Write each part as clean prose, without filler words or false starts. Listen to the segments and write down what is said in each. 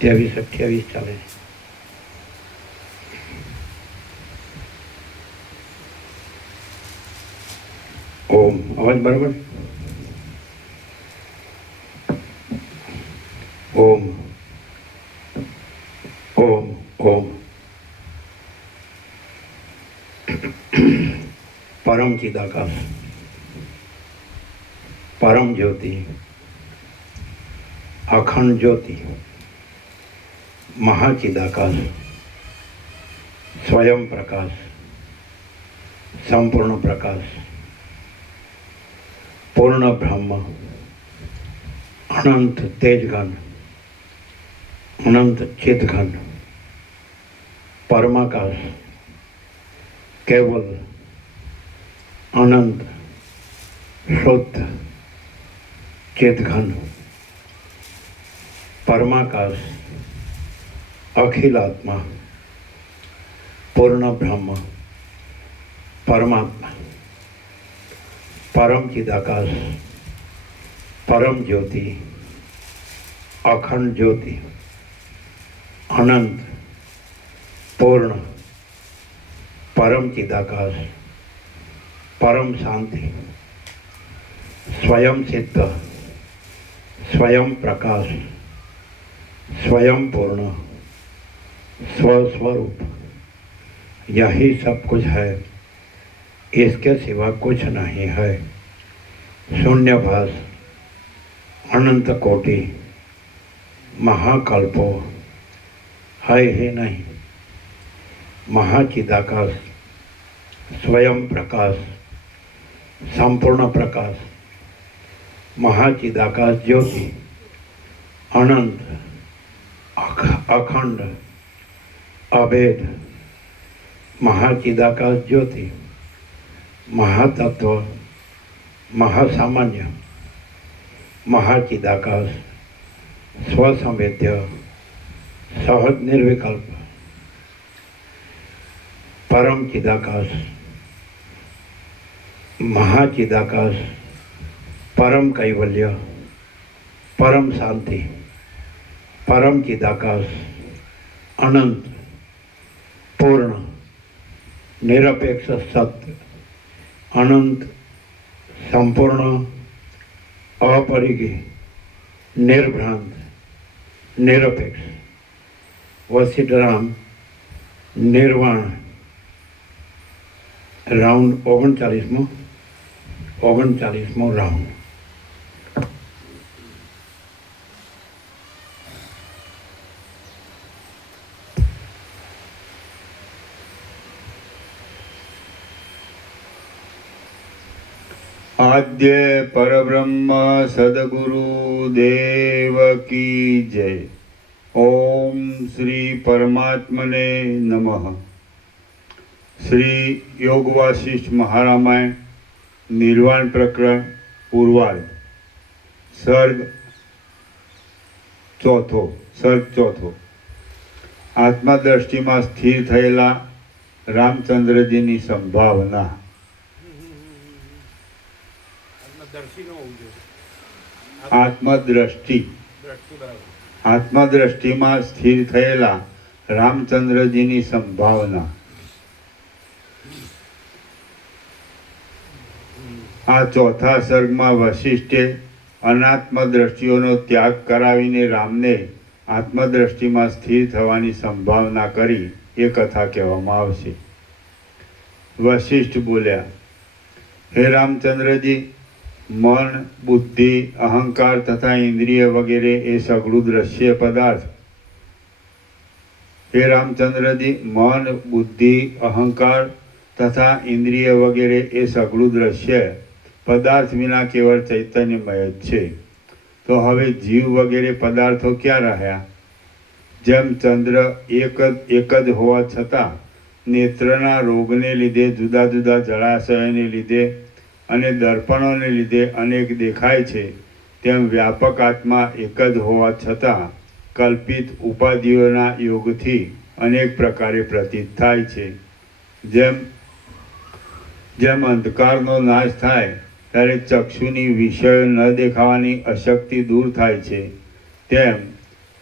27-28 ચાલે છે. ઓમ અવાજ બરાબર. ઓમ ઓમ ઓમ પરમ ચિદાકાશ, પરમ જ્યોતિ, અખંડ જ્યોતિ, મહાચિદાકાશ, સ્વયં પ્રકાશ, સંપૂર્ણ પ્રકાશ, પૂર્ણ બ્રહ્મ, અનંત તેજઘન, અનંત ચિદઘન, પરમાકાશ, કેવલ, અનંત, શુદ્ધ, ચિદઘન, પરમાકાશ, અખિલાત્મા, પૂર્ણ બ્રહ્મ, પરમાત્મા, પરમ ચિદાકાશ, પરમ જ્યોતિ, અખંડ જ્યોતિ, અનંત, પૂર્ણ, પરમ ચિદાકાશ, પરમ શાંતિ, स्वयं सिद्ध, स्वयं प्रकाश, स्वयं पूर्ण, स्वस्वरूप, यही सब कुछ है, इसके सिवा कुछ नहीं है. शून्यभास, अनंत कोटि, महाकल्पो है ही नहीं. महाचिदाकाश, स्वयं प्रकाश, संपूर्ण प्रकाश, महाचिदाकाश ज्योति, अनंत, अखंड, अभेद, महाचिदाकाश ज्योति, महातत्व, महासामान्य, महाचिदाकाश, स्वसंवेद्य, सहज निर्विकल्प, परम चिदाकाश, महाचिदाकाश, परम कैवल्य, परम शांति, परम चिदाकाश, अनंत, पूर्ण, निरपेक्ष सत्य, अनंत, संपूर्ण, अपरिगी, निर्भ्रांत, निरपेक्ष, वशिष्ठराम, निर्वाण. राउंड 39મો રાઉન્ડ. आद्य परब्रह्म सद्गुरु देव की जय. ओम श्री परमात्मने नमः. श्री योग वासिष्ठ महारामायण निर्वाण प्रकरण पूर्वार्ध. सर्ग चौथो. आत्मा दृष्टि में स्थिर थયેલા रामचंद्रजीની संभावना. आत्मदृष्टि में स्थिर थયેલા रामचंद्रजीની संभावना. आ चौथा सर्ग में वशिष्ठे अनात्म दृष्टिओनो त्याग करावीने रामने आत्मदृष्टि में स्थिर थवानी संभावना करी ए कथा कहेवामां आवशे. वशिष्ठ बोल्या, हे रामचंद्रजी, मन, बुद्धि, अहंकार तथा इंद्रिय वगैरह ए सगळुं दृश्य पदार्थ. हे रामचंद्रजी, मन, बुद्धि, अहंकार तथा इंद्रिय वगैरह ए सगळुं दृश्य पदार्थ विना केवल चैतन्यमय छे. तो हवे जीव वगैरह पदार्थों क्या रह्या? जेम चंद्र एक ज होवा छतां नेत्रना रोगने लीधे, जुदा जुदा जलाशयोने लीधे अने दर्पणोने लीधे अनेक देखाय छे, तेम व्यापक आत्मा एक ज होवा छतां कल्पित उपाधिओना योगथी अनेक प्रकारे प्रतीत थाय छे. जेम अंधकारनो नाश थाय ત્યારે ચક્ષુની વિષયો ન દેખાવાની અશક્તિ દૂર થાય છે, તેમ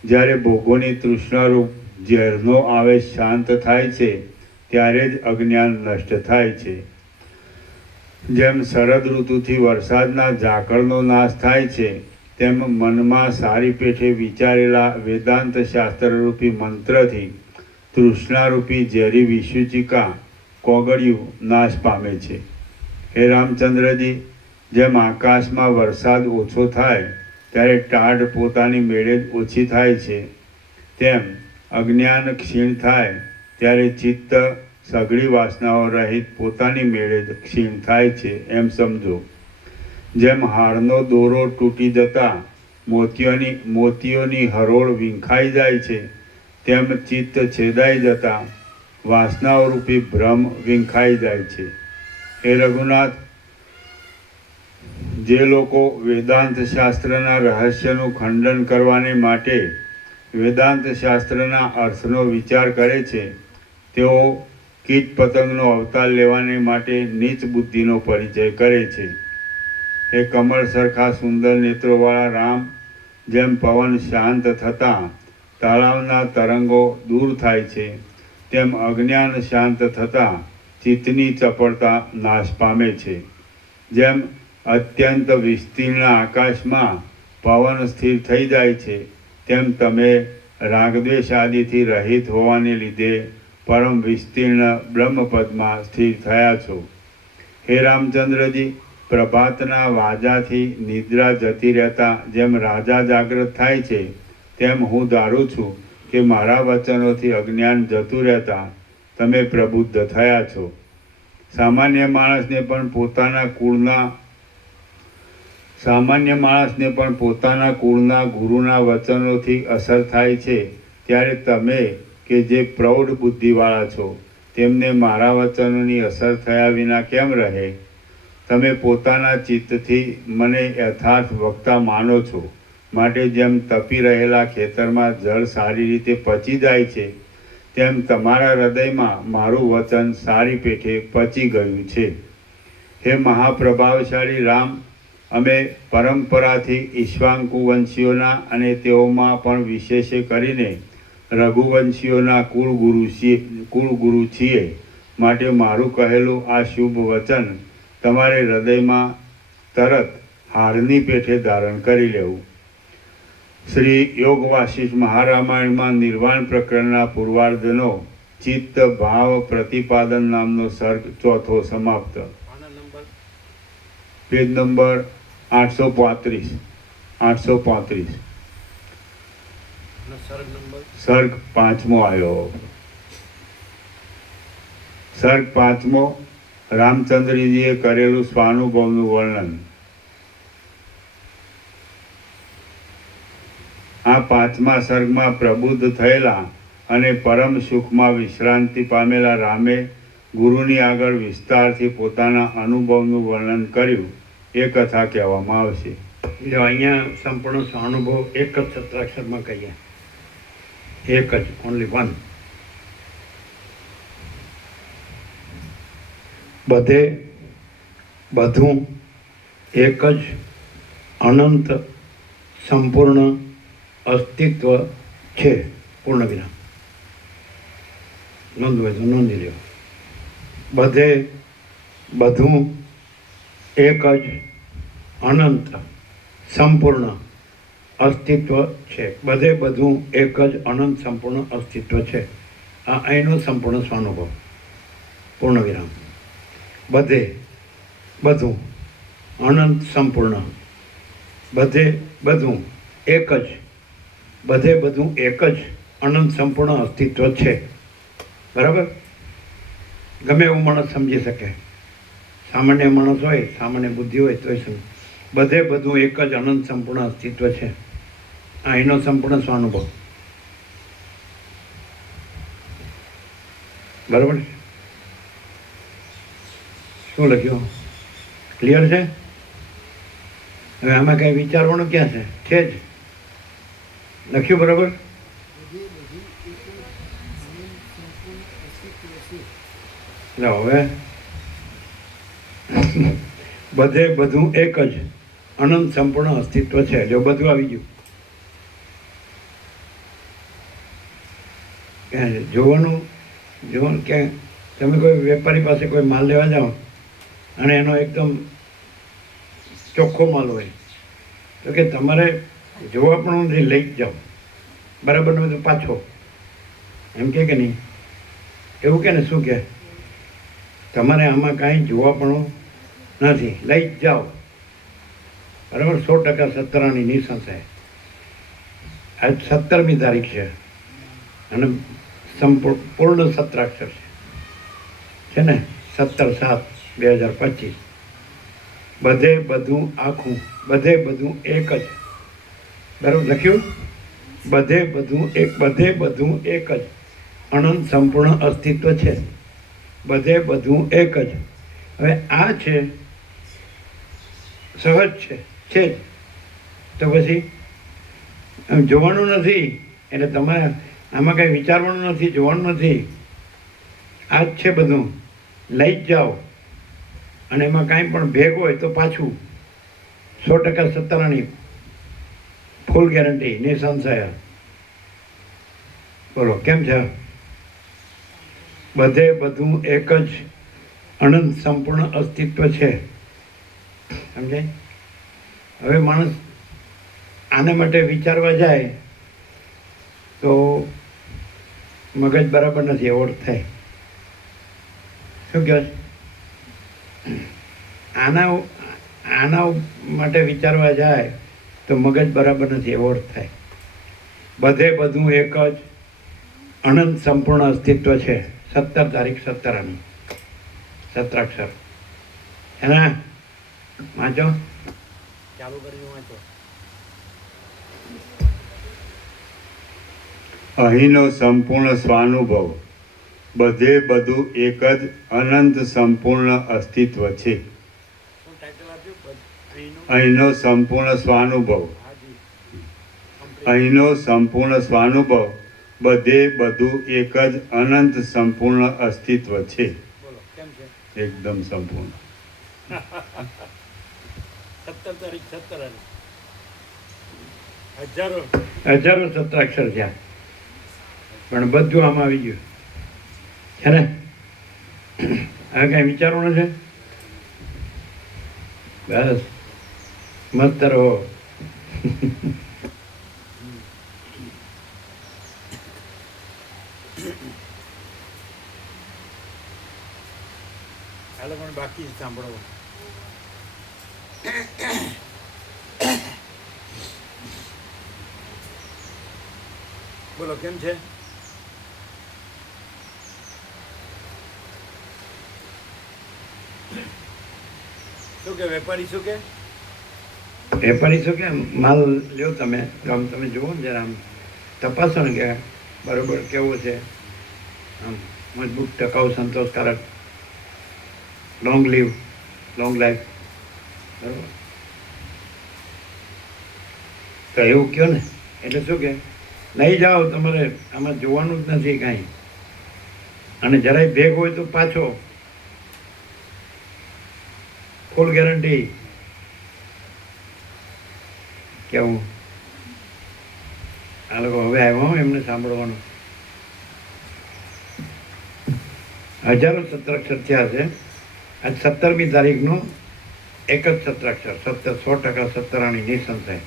જ્યારે ભોગોની તૃષ્ણારૂપ ઝેરનો આવેશ શાંત થાય છે ત્યારે જ અજ્ઞાન નષ્ટ થાય છે. જેમ શરદ ઋતુથી વરસાદના ઝાકળનો નાશ થાય છે તેમ મનમાં સારી પેઠે વિચારેલા વેદાંત શાસ્ત્રરૂપી મંત્રથી તૃષ્ણારૂપી ઝેરી વિસૂચિકા કોગળિયું નાશ પામે છે. હે રામચંદ્રજી, જેમ આકાશમાં વરસાદ ઓછો થાય ત્યારે ટાઢ પોતાની મેળે જ ઓછી થાય છે, તેમ અજ્ઞાન ક્ષીણ થાય ત્યારે ચિત્ત સઘળી વાસનાઓ રહિત પોતાની મેળે જ ક્ષીણ થાય છે એમ સમજો. જેમ હારનો દોરો તૂટી જતાં મોતીઓની હરોળ વીંખાઈ જાય છે, તેમ ચિત્ત છેદાઈ જતાં વાસનાઓ રૂપી ભ્રમ વીંખાઈ જાય છે. હે રઘુનાથ, જે લોકો વેદાંત શાસ્ત્રના રહસ્યનું ખંડન કરવાને માટે વેદાંત શાસ્ત્રના અર્થનો વિચાર કરે છે, તેઓ કીટ પતંગનો અવતાર લેવાને માટે નીચ બુદ્ધિનો પરિચય કરે છે. હે કમળ સરખા સુંદર નેત્રોવાળા રામ, જેમ પવન શાંત થતાં તળાવના તરંગો દૂર થાય છે, તેમ અજ્ઞાન શાંત થતાં ચિત્તની ચપળતા નાશ પામે છે. જેમ અત્યંત વિસ્તીર્ણ આકાશમાં પવન સ્થિર થઈ જાય છે, તેમ તમે રાગદ્વેષ આદિથી રહિત હોવાને લીધે પરમ વિસ્તીર્ણ બ્રહ્મપદમાં સ્થિર થયા છો. હે રામચંદ્રજી, પ્રભાતના વાજાથી નિદ્રા જતી રહેતા જેમ રાજા જાગૃત થાય છે, તેમ હું ધારું છું કે મારા વચનોથી અજ્ઞાન જતું રહેતા તમે પ્રબુદ્ધ થયા છો. સામાન્ય માણસને પણ પોતાના કુળના ગુરુના વચનોથી અસર થાય છે, ત્યારે તમે કે જે પ્રૌઢ બુદ્ધિવાળા છો તેમને મારા વચનોની અસર થયા વિના કેમ રહે? તમે પોતાના ચિત્તથી મને યથાર્થ વક્તા માનો છો, માટે જેમ તપી રહેલા ખેતરમાં જળ સારી રીતે પચી જાય છે, તેમ તમારા હૃદયમાં મારું વચન સારી પેઠે પચી ગયું છે. હે મહાપ્રભાવશાળી રામ, અમે પરંપરાથી ઈક્ષ્વાકુવંશીઓના અને તેઓમાં પણ વિશેષે કરીને રઘુવંશીઓના કુળગુરુ છીએ, માટે મારું કહેલું આ શુભ વચન તમારે હૃદયમાં તરત હારની પેઠે ધારણ કરી લેવું. શ્રી યોગ વાસિષ્ઠ મહારામાયણમાં નિર્વાણ પ્રકરણના પૂર્વાર્ધનો ચિત્ત ભાવ પ્રતિપાદન નામનો સર્ગ ચોથો સમાપ્ત. Page number 835. સર્ગ પાંચમો આવ્યો. સર્ગ પાંચમો રામચંદ્રજીએ કરેલું સ્વાનુભવનું વર્ણન. આ પાંચમા સર્ગમાં પ્રબુદ્ધ થયેલા અને પરમ સુખમાં વિશ્રાંતિ પામેલા રામે ગુરુની આગળ વિસ્તારથી પોતાના અનુભવનું વર્ણન કર્યું એ કથા કહેવામાં આવશે. જો અહીંયા સંપૂર્ણ સ્વાનુભવ એક જ સત્રાક્ષરમાં કહીએ, એક જ, ઓનલી વન. બધે બધું એક જ અનંત સંપૂર્ણ અસ્તિત્વ છે. પૂર્ણ વિરામ. નોંધવું હોય તો નોંધી લ્યો. બધે બધું એક જ અનંત સંપૂર્ણ અસ્તિત્વ છે. બધે બધું એક જ અનંત સંપૂર્ણ અસ્તિત્વ છે. આ અહીંનો સંપૂર્ણ સ્વાનુભવ. પૂર્ણ વિરામ. બધે બધું અનંત સંપૂર્ણ, બધે બધું એક જ, બધે બધું એક જ અનંત સંપૂર્ણ અસ્તિત્વ છે. બરાબર? ગમે એવું માણસ સમજી શકે, સામાન્ય માણસ હોય, સામાન્ય બુદ્ધિ હોય તોય સમજ. બધે બધું એક જ અનંત સંપૂર્ણ અસ્તિત્વ છે. આ એનો સંપૂર્ણ સ્વાનુભવ. બરાબર? શું લખ્યું? ક્લિયર છે? હવે આમાં કઈ વિચારવાનું ક્યાં છે? છે જ લખ્યું. બરાબર? હવે બધે બધું એક જ અનંત સંપૂર્ણ અસ્તિત્વ છે. જો બધું આવી ગયું. જોવાનું કે તમે કોઈ વેપારી પાસે કોઈ માલ લેવા જાઓ અને એનો એકદમ ચોખ્ખો માલ હોય તો કે તમારે જોવા પણ નથી, લઈ જ જાઓ, બરાબર ન હોય તો પાછો, એમ કે નહીં? એવું કે ને? શું કે તમારે આમાં કાંઈ જોવા પણ નથી, લઈ જ જાઓ, બરાબર? 100% સત્તરાની નિસંશય. આજ 17મી તારીખ છે અને પૂર્ણ સત્રાક્ષર છે ને? 17/7/2025. બધે બધું આખું, બધે બધું એક જ, બરાબર લખ્યું? બધે બધું એક જ અનંત સંપૂર્ણ અસ્તિત્વ છે. બધે બધું એક જ. હવે આ છે સહજ છે જ, તો પછી જોવાનું નથી, એટલે તમારે આમાં કંઈ વિચારવાનું નથી, જોવાનું નથી, આ જ છે બધું. લઈ જ જાઓ અને એમાં કાંઈ પણ ભેગ હોય તો પાછું. 100% સત્તરાની, ફૂલ ગેરંટી, નિસંશય. બોલો કેમ છે? બધે બધું એક જ અનંત સંપૂર્ણ અસ્તિત્વ છે. સમજાય? હવે માણસ આને માટે વિચારવા જાય તો મગજ બરાબર નથી, એવોર્ડ થાય. શું કહેવાય? આના માટે વિચારવા જાય તો મગજ બરાબર નથી, એવોર્ડ થાય. બધે બધું એક જ અનંત સંપૂર્ણ અસ્તિત્વ છે. 17 તારીખ 17 સત્રાક્ષર. એના વાંચો, ચાલુ કરી વાંચો. અહીંનો સંપૂર્ણ સ્વાનુભવ. બધે બધું એક જ અનંત સંપૂર્ણ અસ્તિત્વ છે. અહીંનો સંપૂર્ણ સ્વાનુભવ. અહીંનો સંપૂર્ણ સ્વાનુભવ. બધે બધું એક જ અનંત સંપૂર્ણ અસ્તિત્વ છે. એકદમ સંપૂર્ણ. 17 તારીખ 17 હજારો સત્રાક્ષર થયા, પણ બધું આમાં આવી ગયું છે ને? હવે કાંઈ વિચારવાનું છે? બસ મસ્ત રહો. હાલો પણ બાકી સાંભળો. બોલો કેમ છે? શું કે વેપારી? શું કે વેપારી? શું કે માલ લ્યો તમે, આમ તમે જુઓ ને જરા, આમ તપાસો ને કે બરોબર કેવો છે, આમ મજબૂત, ટકાઉ, સંતોષકારક, લોંગ લાઈફ, બરોબર? તો એવું કહો ને, એટલે શું કે લઈ જાઓ, તમારે આમાં જોવાનું જ નથી કાંઈ, અને જરાય ભેગ હોય તો પાછો, ફૂલ ગેરંટી. કેવું? આ લોકો હવે આવ્યો એમને સાંભળવાનું. હજારો સત્રાક્ષર થયા છે. આજ 17મી તારીખનું એક જ સત્રાક્ષર, 100% સત્તરાની નિસંશય.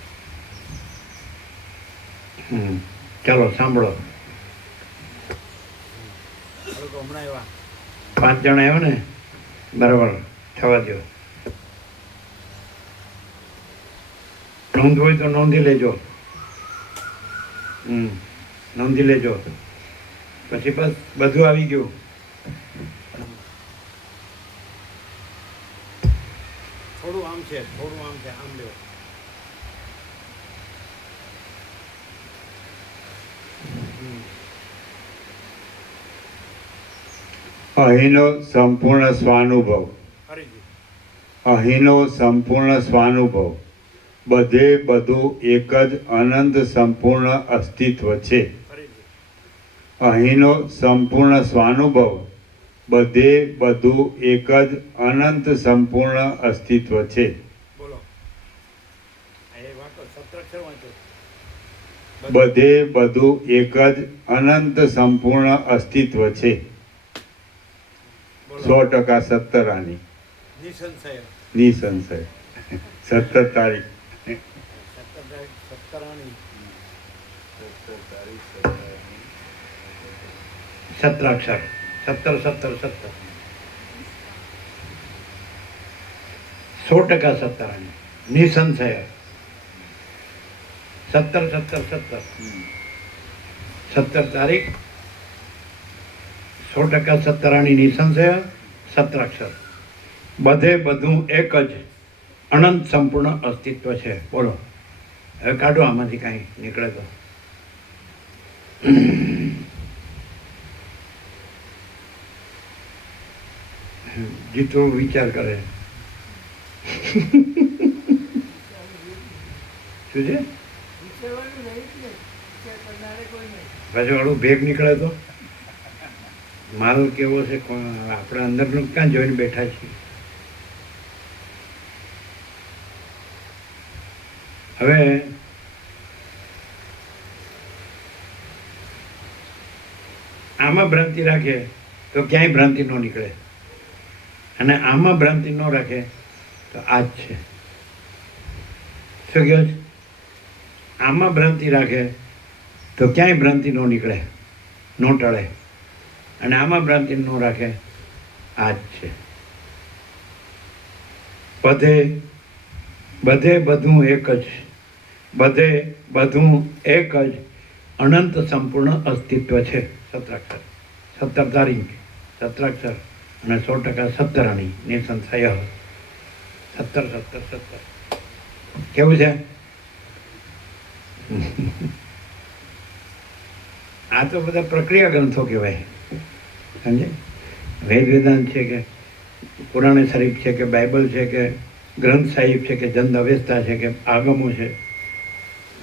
ચાલો સાંભળો. 5 જણા આવ્યા ને, બરાબર, થવા દો. નોંધ હોય તો નોંધી લેજો. નોંધી લેજો. પછી બસ બધું આવી ગયું. થોડું આમ છે, થોડું આમ છે, આમ લ્યો. અહીંનો સંપૂર્ણ સ્વાનુભવ. અહીંનો સંપૂર્ણ સ્વાનુભવ. બધે બધું એક જ અનંત સંપૂર્ણ અસ્તિત્વ છે. અહીંનો સંપૂર્ણ સ્વાનુભવ. બધે બધું એક જ અનંત સંપૂર્ણ અસ્તિત્વ છે. બોલો, એ વાંચો, સત્રાક્ષર વાંચો. બધે બધું એક જ અનંત સંપૂર્ણ અસ્તિત્વ છે. 100% સત્તરાની નિસંશય નિસંશય. 17 તારીખ સત્તરાણી સત્રાક્ષર 17 100% સત્તરાણી નિસંશય 17 તારીખ 100% સત્તરાણી નિસંશય સત્રાક્ષર બધે બધું એક જ અનંત સંપૂર્ણ અસ્તિત્વ છે. બોલો હવે કાઢો આમાંથી કાંઈ નીકળે તો. જીતો વિચાર કરે શું છે પાછું વાળું ભેગ નીકળે તો માલ કેવો છે આપણે અંદરનું ક્યાં જોઈને બેઠા છીએ. હવે આમાં ભ્રાંતિ રાખે તો ક્યાંય ભ્રાંતિ ન નીકળે અને આમાં ભ્રાંતિ ન રાખે તો આ જ છે. શું કહ્યું છે? આમાં ભ્રાંતિ રાખે તો ક્યાંય ભ્રાંતિ ન નીકળે, ન ટળે અને આમાં ભ્રાંતિ ન રાખે આ જ છે. બધે બધે બધું એક જ, બધે બધું એક જ અનંત સંપૂર્ણ અસ્તિત્વ છે. સત્રાક્ષર 17 તારીખ સત્રાક્ષર અને 100% સત્તરાણી નિસંશય 17 કેવું છે? આ તો બધા પ્રક્રિયા ગ્રંથો કહેવાય. સમજે? વેદ વેદાંત છે કે પુરાણ શરીફ છે કે બાઇબલ છે કે ગ્રંથ સાહિબ છે કે જન અવેસ્તા છે કે આગમો છે,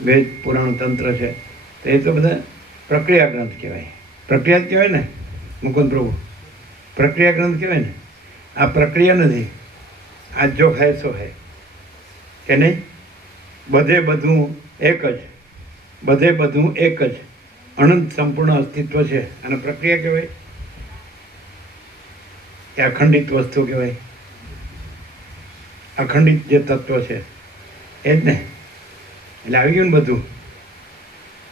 વેદ પુરાણ તંત્ર છે, તો એ તો બધા પ્રક્રિયા ગ્રંથ કહેવાય. પ્રક્રિયા જ કહેવાય ને મુકુંદ પ્રભુ, પ્રક્રિયા ગ્રંથ કહેવાય ને. આ પ્રક્રિયા નથી, આ જો હૈ સો હૈ કે નહીં. બધે બધું એક જ, બધે બધું એક જ અનંત સંપૂર્ણ અસ્તિત્વ છે અને પ્રક્રિયા કહેવાય કે અખંડિત વસ્તુ કહેવાય. અખંડિત જે તત્વ છે એ જ ને. એટલે આવી ગયું ને બધું.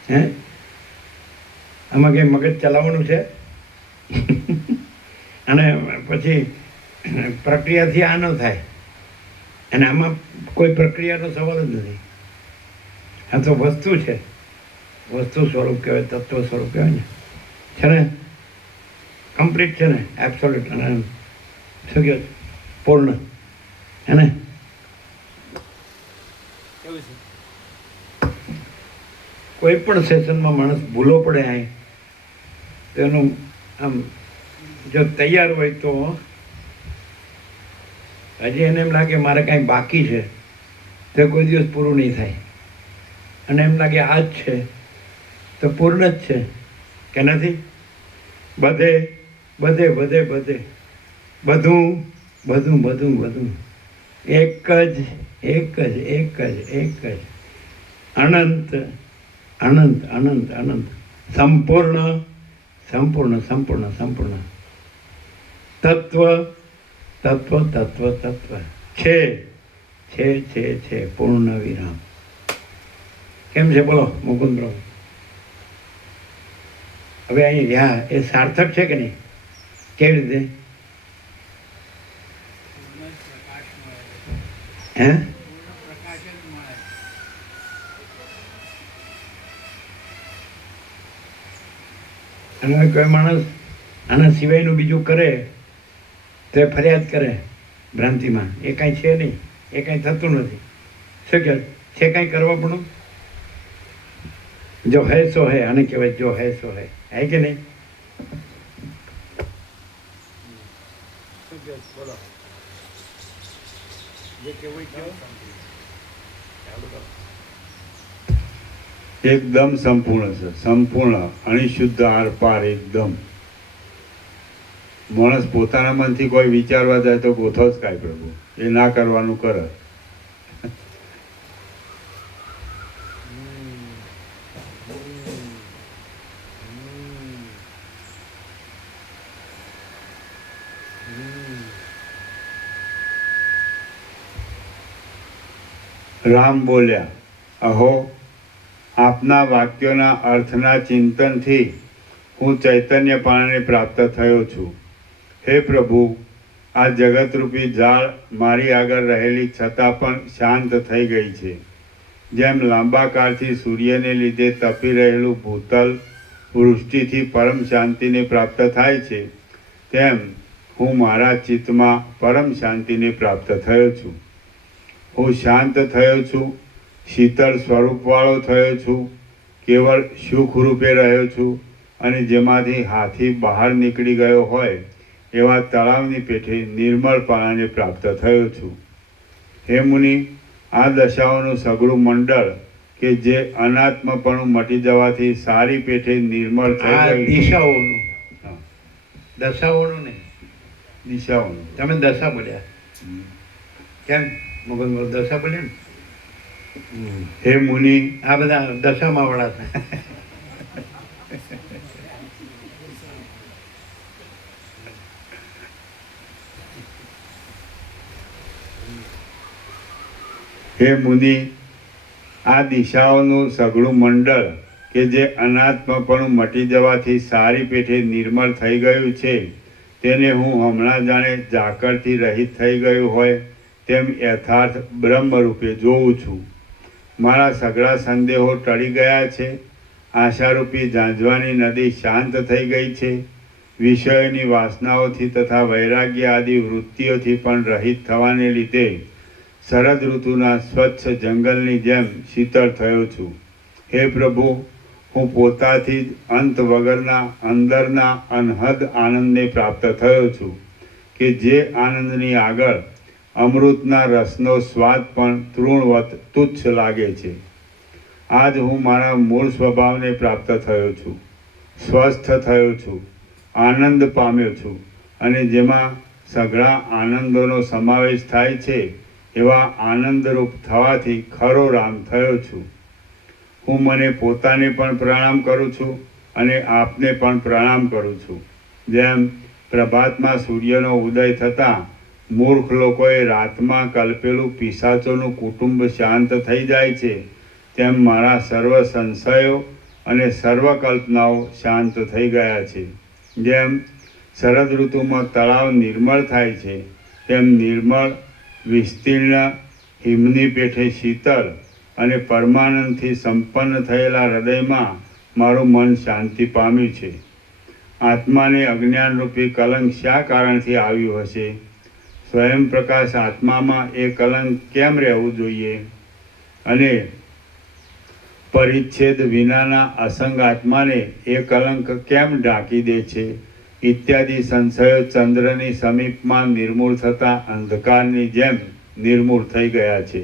હે આમાં કંઈ મગજ ચલાવવાનું છે અને પછી પ્રક્રિયાથી આ ન થાય અને આમાં કોઈ પ્રક્રિયાનો સવાલ જ નથી. આ તો વસ્તુ છે, વસ્તુ સ્વરૂપ કહેવાય, તત્વ સ્વરૂપ કહેવાય ને. છે ને, કમ્પ્લીટ છે ને, એબ્સોલ્યુટ અને શું કહે પૂર્ણ. હે ને? કોઈ પણ સેશનમાં માણસ ભૂલો પડે અહીં તો એનું આમ જો તૈયાર હોય તો હજી એને એમ લાગે મારે કાંઈ બાકી છે તો કોઈ દિવસ પૂરું નહીં થાય. અને એમ લાગે આ જ છે તો પૂર્ણ જ છે કે નથી. બધે બધે બધે બધે બધું બધું બધું બધું એક જ એક જ એક જ એક જ અનંત અનંત અનંત અનંત સંપૂર્ણ સંપૂર્ણ સંપૂર્ણ સંપૂર્ણ તત્વ તત્વ તત્વ તત્વ છે છે છે છે પૂર્ણ વિરામ. કેમ છે બોલો મુકુંદ પ્રભુ? હવે અહીં રહ્યા એ સાર્થક છે કે નહીં? કેવી રીતે? હે અને હવે કોઈ માણસ આના સિવાયનું બીજું કરે તો એ ફરિયાદ કરે ભ્રાંતિમાં. એ કાંઈ છે નહીં, એ કાંઈ થતું નથી. શું કહે છે? કાંઈ કરવા પણ જો હૈ સો હૈ. આને કહેવાય જો હૈ સો હૈ. હે કે નહીં? બોલો જે કેવું એકદમ સંપૂર્ણ છે, સંપૂર્ણ અણિશુદ્ધ આરપાર એકદમ. માણસ પોતાના મનથી કોઈ વિચારવા જાય તો ગોથો જ કાંઈ પ્રભુ. એ ના કરવાનું કરે. રામ બોલ્યા, અહો, આપના વાક્યોના અર્થના ચિંતનથી હું ચૈતન્યપણાને પ્રાપ્ત થયો છું. હે પ્રભુ, આ જગતરૂપી જાળ મારી આગળ રહેલી છતાં પણ શાંત થઈ ગઈ છે. જેમ લાંબા કાળથી સૂર્યને લીધે તપી રહેલું ભૂતલ વૃષ્ટિથી પરમ શાંતિને પ્રાપ્ત થાય છે, તેમ હું મારા ચિત્તમાં પરમ શાંતિને પ્રાપ્ત થયો છું. હું શાંત થયો છું, શીતળ સ્વરૂપવાળો થયો છું, કેવળ સુખરૂપે રહ્યો છું, અને જેમાંથી હાથી બહાર નીકળી ગયો હોય એવા તળાવની પેઠે નિર્મળપણાને પ્રાપ્ત થયો છું. હે મુનિ, આ દશાઓનું સઘળું મંડળ કે જે અનાત્મપણું મટી જવાથી સારી પેઠે નિર્મળ થઈ આ ગયું. દિશાઓનું, હા, દશાઓનું નહીં. દિશાઓનું. તમે દશા બોલ્યા કેમ? મગજમાં દશા બોલ્યા ને. હે મુનિ, આ બધા દશામાં વાળા છે. હે મુનિ, આ દિશાઓનું સઘળું મંડળ કે જે અનાત્મપણું મટી જવાથી સારી પેઠે નિર્મળ થઈ ગયું છે, તેને હું હમણાં જાણે ઝાકળથી રહિત થઈ ગયું હોય તેમ યથાર્થ બ્રહ્મરૂપે જોઉં છું. મારા સઘળા સંદેહો ટળી ગયા છે. આશારૂપી ઝાંઝવાની નદી શાંત થઈ ગઈ છે. વિષયોની વાસનાઓથી તથા વૈરાગ્ય આદિ વૃત્તિઓથી પણ રહિત થવાને લીધે શરદ ઋતુના સ્વચ્છ જંગલની જેમ શીતળ થયો છું. હે પ્રભુ, હું પોતાથી જ અંત વગરના અંદરના અનહદ આનંદને પ્રાપ્ત થયો છું કે જે આનંદની આગળ અમૃતના રસનો સ્વાદ પણ તૃણવત તુચ્છ લાગે છે. આજ હું મારા મૂળ સ્વભાવને પ્રાપ્ત થયો છું, સ્વસ્થ થયો છું, આનંદ પામ્યો છું, અને જેમાં સઘળા આનંદોનો સમાવેશ થાય છે એવા આનંદરૂપ થવાથી ખરો રામ થયો છું. હું મને પોતાને પણ પ્રણામ કરું છું અને આપને પણ પ્રણામ કરું છું. જેમ પ્રભાતમાં સૂર્યનો ઉદય થતાં મૂર્ખ લોકોએ રાતમાં કલ્પેલું પિશાચોનું કુટુંબ શાંત થઈ જાય છે, તેમ મારા સર્વ સંશયો અને સર્વ કલ્પનાઓ શાંત થઈ ગયા છે. જેમ શરદ ઋતુમાં તળાવ નિર્મળ થાય છે, તેમ નિર્મળ વિસ્તીર્ણ હિમની પેઠે શીતળ અને પરમાનંદથી સંપન્ન થયેલા હૃદયમાં મારું મન શાંતિ પામ્યું છે. આત્માને અજ્ઞાનરૂપી કલંક શા કારણથી આવ્યું હશે? સ્વયં પ્રકાશ આત્મામાં એ કલંક કેમ રહેવું જોઈએ? અને પરિચ્છેદ વિનાના અસંગ આત્માને એ કલંક કેમ ઢાંકી દે છે? ઇત્યાદિ સંશયો ચંદ્રની સમીપમાં નિર્મૂળ થતા અંધકારની જેમ નિર્મૂળ થઈ ગયા છે.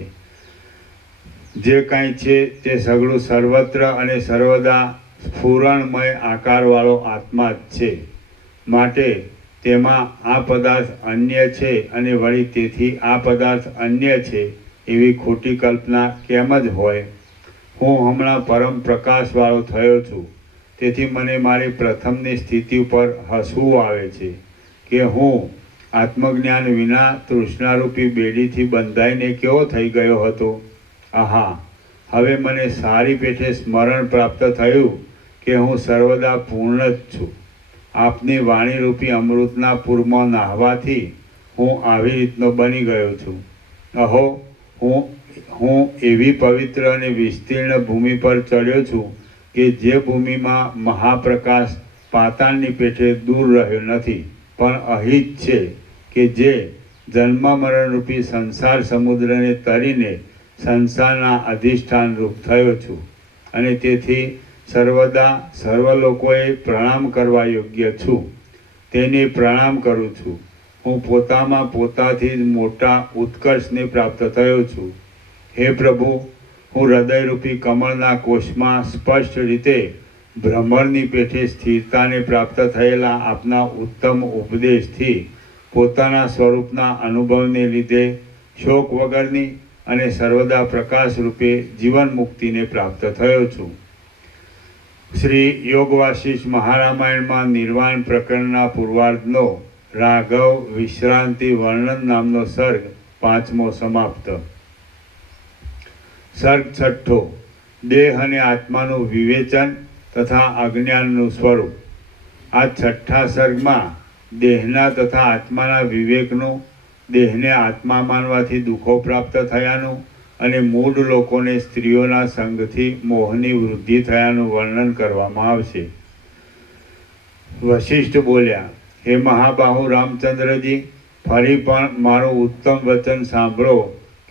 જે કાંઈ છે તે સઘળું સર્વત્ર અને સર્વદા સ્ફુરણમય આકારવાળો આત્મા જ છે. માટે તેમાં આ પદાર્થ અન્ય છે અને વળી તેથી આ પદાર્થ અન્ય છે એવી ખોટી કલ્પના કેમ જ હોય? હું હમણાં પરમ પ્રકાશવાળો થયો છું, તેથી મને મારી પ્રથમની સ્થિતિ ઉપર હસવું આવે છે કે હું આત્મજ્ઞાન વિના તૃષ્ણારૂપી બેડીથી બંધાઈને કેવો થઈ ગયો હતો. આહા, હવે મને સારી પેઠે સ્મરણ પ્રાપ્ત થયું કે હું સર્વદા પૂર્ણ જ છું. આપની વાણીરૂપી અમૃતના પૂરમાં નાહવાથી હું આવી રીતનો બની ગયો છું. અહો, હું એવી પવિત્ર અને વિસ્તીર્ણ ભૂમિ પર ચડ્યો છું કે જે ભૂમિમાં મહાપ્રકાશ પાતાળની પેઠે દૂર રહ્યો નથી, પણ અહીં જ છે કે જે જન્મ મરણરૂપી સંસાર સમુદ્રને તરીને સંસારના અધિષ્ઠાન રૂપ થયો છું. અને તેથી સર્વદા સર્વ લોકોએ પ્રણામ કરવા યોગ્ય છું. તેને પ્રણામ કરું છું. હું પોતામાં પોતાથી જ મોટા ઉત્કર્ષને પ્રાપ્ત થયો છું. હે પ્રભુ, હું હૃદયરૂપી કમળના કોષમાં સ્પષ્ટ રીતે ભ્રમરની પેઠે સ્થિરતાને પ્રાપ્ત થયેલા આપના ઉત્તમ ઉપદેશથી પોતાના સ્વરૂપના અનુભવને લીધે શોક વગરની અને સર્વદા પ્રકાશ રૂપે જીવન મુક્તિને પ્રાપ્ત થયો છું. શ્રી યોગ વાસિષ્ઠ મહારામાયણમાં નિર્વાણ પ્રકરણના પૂર્વાર્ધનો રાઘવ વિશ્રાંતિ વર્ણન નામનો સર્ગ 5મો સમાપ્ત. સર્ગ છઠ્ઠો, દેહ અને આત્માનું વિવેચન તથા અજ્ઞાનનું સ્વરૂપ. આ છઠ્ઠા સર્ગમાં દેહના તથા આત્માના વિવેકનું, દેહને આત્મા માનવાથી દુઃખો પ્રાપ્ત થયાનું અને મૂળ લોકોને સ્ત્રીઓના સંગથી મોહની વૃદ્ધિ થયાનું વર્ણન કરવામાં આવશે. વશિષ્ઠ બોલ્યા, હે મહાબાહુ રામચંદ્રજી, ફરી પણ મારું ઉત્તમ વચન સાંભળો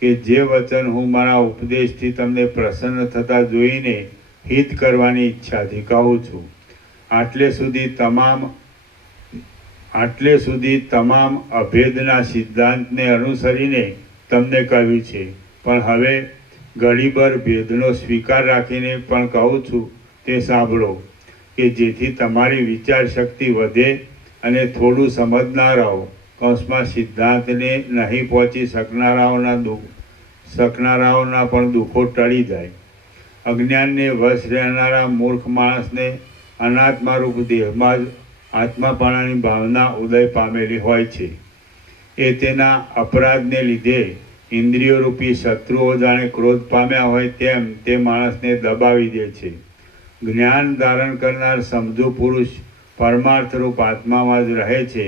કે જે વચન હું મારા ઉપદેશથી તમને પ્રસન્ન થતા જોઈને હિત કરવાની ઈચ્છાથી કહું છું. આટલે સુધી તમામ અભેદના સિદ્ધાંતને અનુસરીને તમને કહ્યું છે, પણ હવે ઘડીભર ભેદનો સ્વીકાર રાખીને પણ કહું છું તે સાંભળો, કે જેથી તમારી વિચાર શક્તિ વધે અને થોડું સમજનારાઓ કૌંસમાં સિદ્ધાંતને નહીં પહોંચી શકનારાઓના પણ દુઃખો ટળી જાય. અજ્ઞાનને વશ રહેનારા મૂર્ખ માણસને અનાત્મારૂપ દેહમાં જ આત્માપણાની ભાવના ઉદય પામેલી હોય છે. એ તેના અપરાધને લીધે ઇન્દ્રિયોરૂપી શત્રુઓ જાણે ક્રોધ પામ્યા હોય તેમ તે માણસને દબાવી દે છે. જ્ઞાન ધારણ કરનાર સમજુ પુરુષ પરમાર્થરૂપ આત્મામાં જ રહે છે.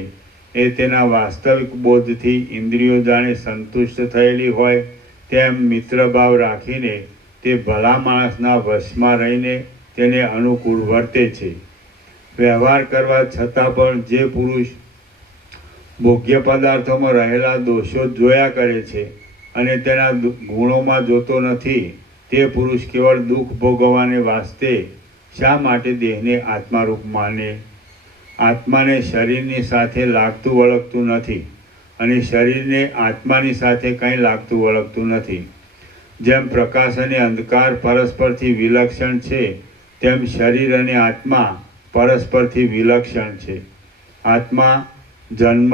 એ તેના વાસ્તવિક બોધથી ઇન્દ્રિયો જાણે સંતુષ્ટ થયેલી હોય તેમ મિત્રભાવ રાખીને તે ભલા માણસના વશમાં રહીને તેને અનુકૂળ વર્તે છે. વ્યવહાર કરવા છતાં પણ જે પુરુષ ભોગ્ય પદાર્થોમાં રહેલા દોષો જોયા કરે છે અને તેના ગુણોમાં જોતો નથી, તે પુરુષ કેવળ દુઃખ ભોગવવાને વાસ્તે શા માટે દેહને આત્મારૂપ માને? આત્માને શરીરની સાથે લાગતું વળગતું નથી અને શરીરને આત્માની સાથે કંઈ લાગતું વળગતું નથી. જેમ પ્રકાશ અને અંધકાર પરસ્પરથી વિલક્ષણ છે, તેમ શરીર અને આત્મા પરસ્પરથી વિલક્ષણ છે. આત્મા જન્મ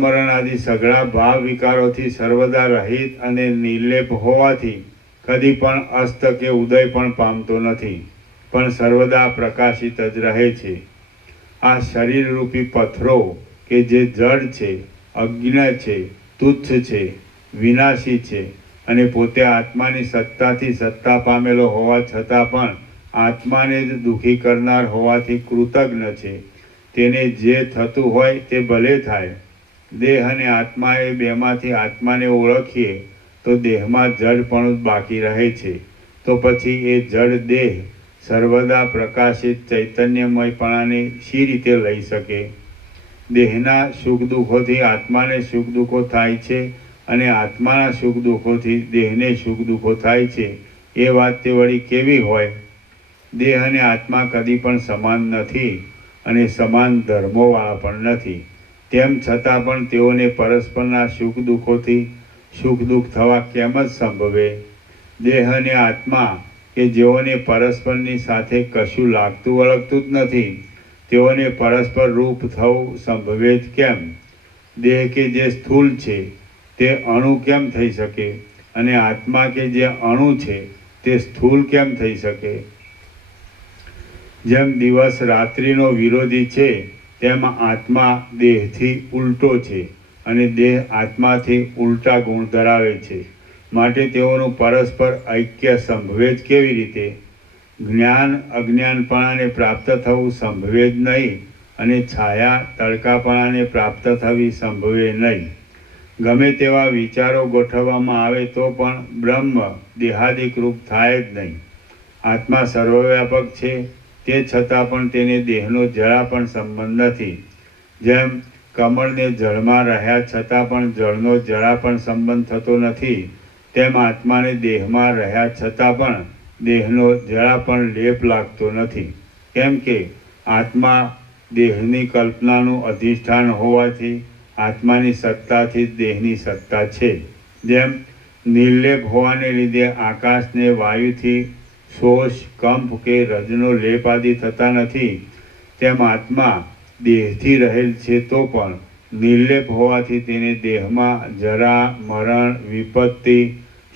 મરણ આદિ સઘળા ભાવ વિકારોથી સર્વદા રહિત અને નિર્લેપ હોવાથી કદી પણ અસ્ત કે ઉદય પણ પામતો નથી, પણ સર્વદા પ્રકાશિત જ રહે છે. આ શરીરરૂપી પથ્થરો કે જે જડ છે, અજ્ઞ છે, તુચ્છ છે, વિનાશી છે અને પોતે આત્માની સત્તાથી સત્તા પામેલો હોવા છતાં પણ આત્માને જ દુઃખી કરનાર હોવાથી કૃતજ્ઞ છે. તેને જે થતું હોય તે ભલે થાય. દેહ અને આત્મા એ બેમાંથી આત્માને ઓળખીએ તો દેહમાં જડપણું જ બાકી રહે છે. તો પછી એ જડ દેહ સર્વદા પ્રકાશિત ચૈતન્યમયપણાને શી રીતે લઈ શકે? દેહના સુખ દુઃખોથી આત્માને સુખ દુઃખો થાય છે અને આત્માના સુખ દુઃખોથી દેહને સુખ દુઃખો થાય છે. એ વાત તે વળી કેવી હોય? દેહ અને આત્મા કદી પણ સમાન નથી અને સમાન ધર્મોવાળા પણ નથી. તેમ છતાં પણ તેઓને પરસ્પરના સુખ દુઃખોથી સુખ દુઃખ થવા કેમ જ સંભવે? દેહ અને આત્મા કે જેઓને પરસ્પરની સાથે કશું લાગતું વળગતું જ નથી, તેઓને પરસ્પર રૂપ થવું સંભવે જ કેમ? દેહ કે જે સ્થૂલ છે તે અણુ કેમ થઈ શકે અને આત્મા કે જે અણુ છે તે સ્થૂલ કેમ થઈ શકે? જેમ દિવસ રાત્રિનો વિરોધી છે, તેમ આત્મા દેહથી ઉલટો છે અને દેહ આત્માથી ઉલટા ગુણ ધરાવે છે. માટે તેઓનું પરસ્પર ઐક્ય સંભવે જ કેવી રીતે? જ્ઞાન અજ્ઞાનપણાને પ્રાપ્ત થવું સંભવે જ નહીં અને છાયા તડકાપણાને પ્રાપ્ત થવી સંભવે નહીં. ગમે તેવા વિચારો ગોઠવવામાં આવે તો પણ બ્રહ્મ દેહાદિક રૂપ થાય જ નહીં. આત્મા સર્વવ્યાપક છે, તે છતાં પણ તેને દેહનો જરા પણ સંબંધ નથી. જેમ કમળને જળમાં રહ્યા છતાં પણ જળનો જરા પણ સંબંધ થતો નથી, તેમ આત્માને દેહમાં રહ્યા છતાં પણ દેહનો જરા પણ લેપ લાગતો નથી. કેમ કે આત્મા દેહની કલ્પનાનું અધિષ્ઠાન હોવાથી આત્માની સત્તાથી જ દેહની સત્તા છે. જેમ નિર્લેપ હોવાને લીધે આકાશને વાયુથી શોષ, કંપ કે રજનો લેપ આદિ થતા નથી, તેમ આત્મા દેહથી રહેલ છે તો પણ નિર્લેપ હોવાથી તેને દેહમાં જરા, મરણ, વિપત્તિ,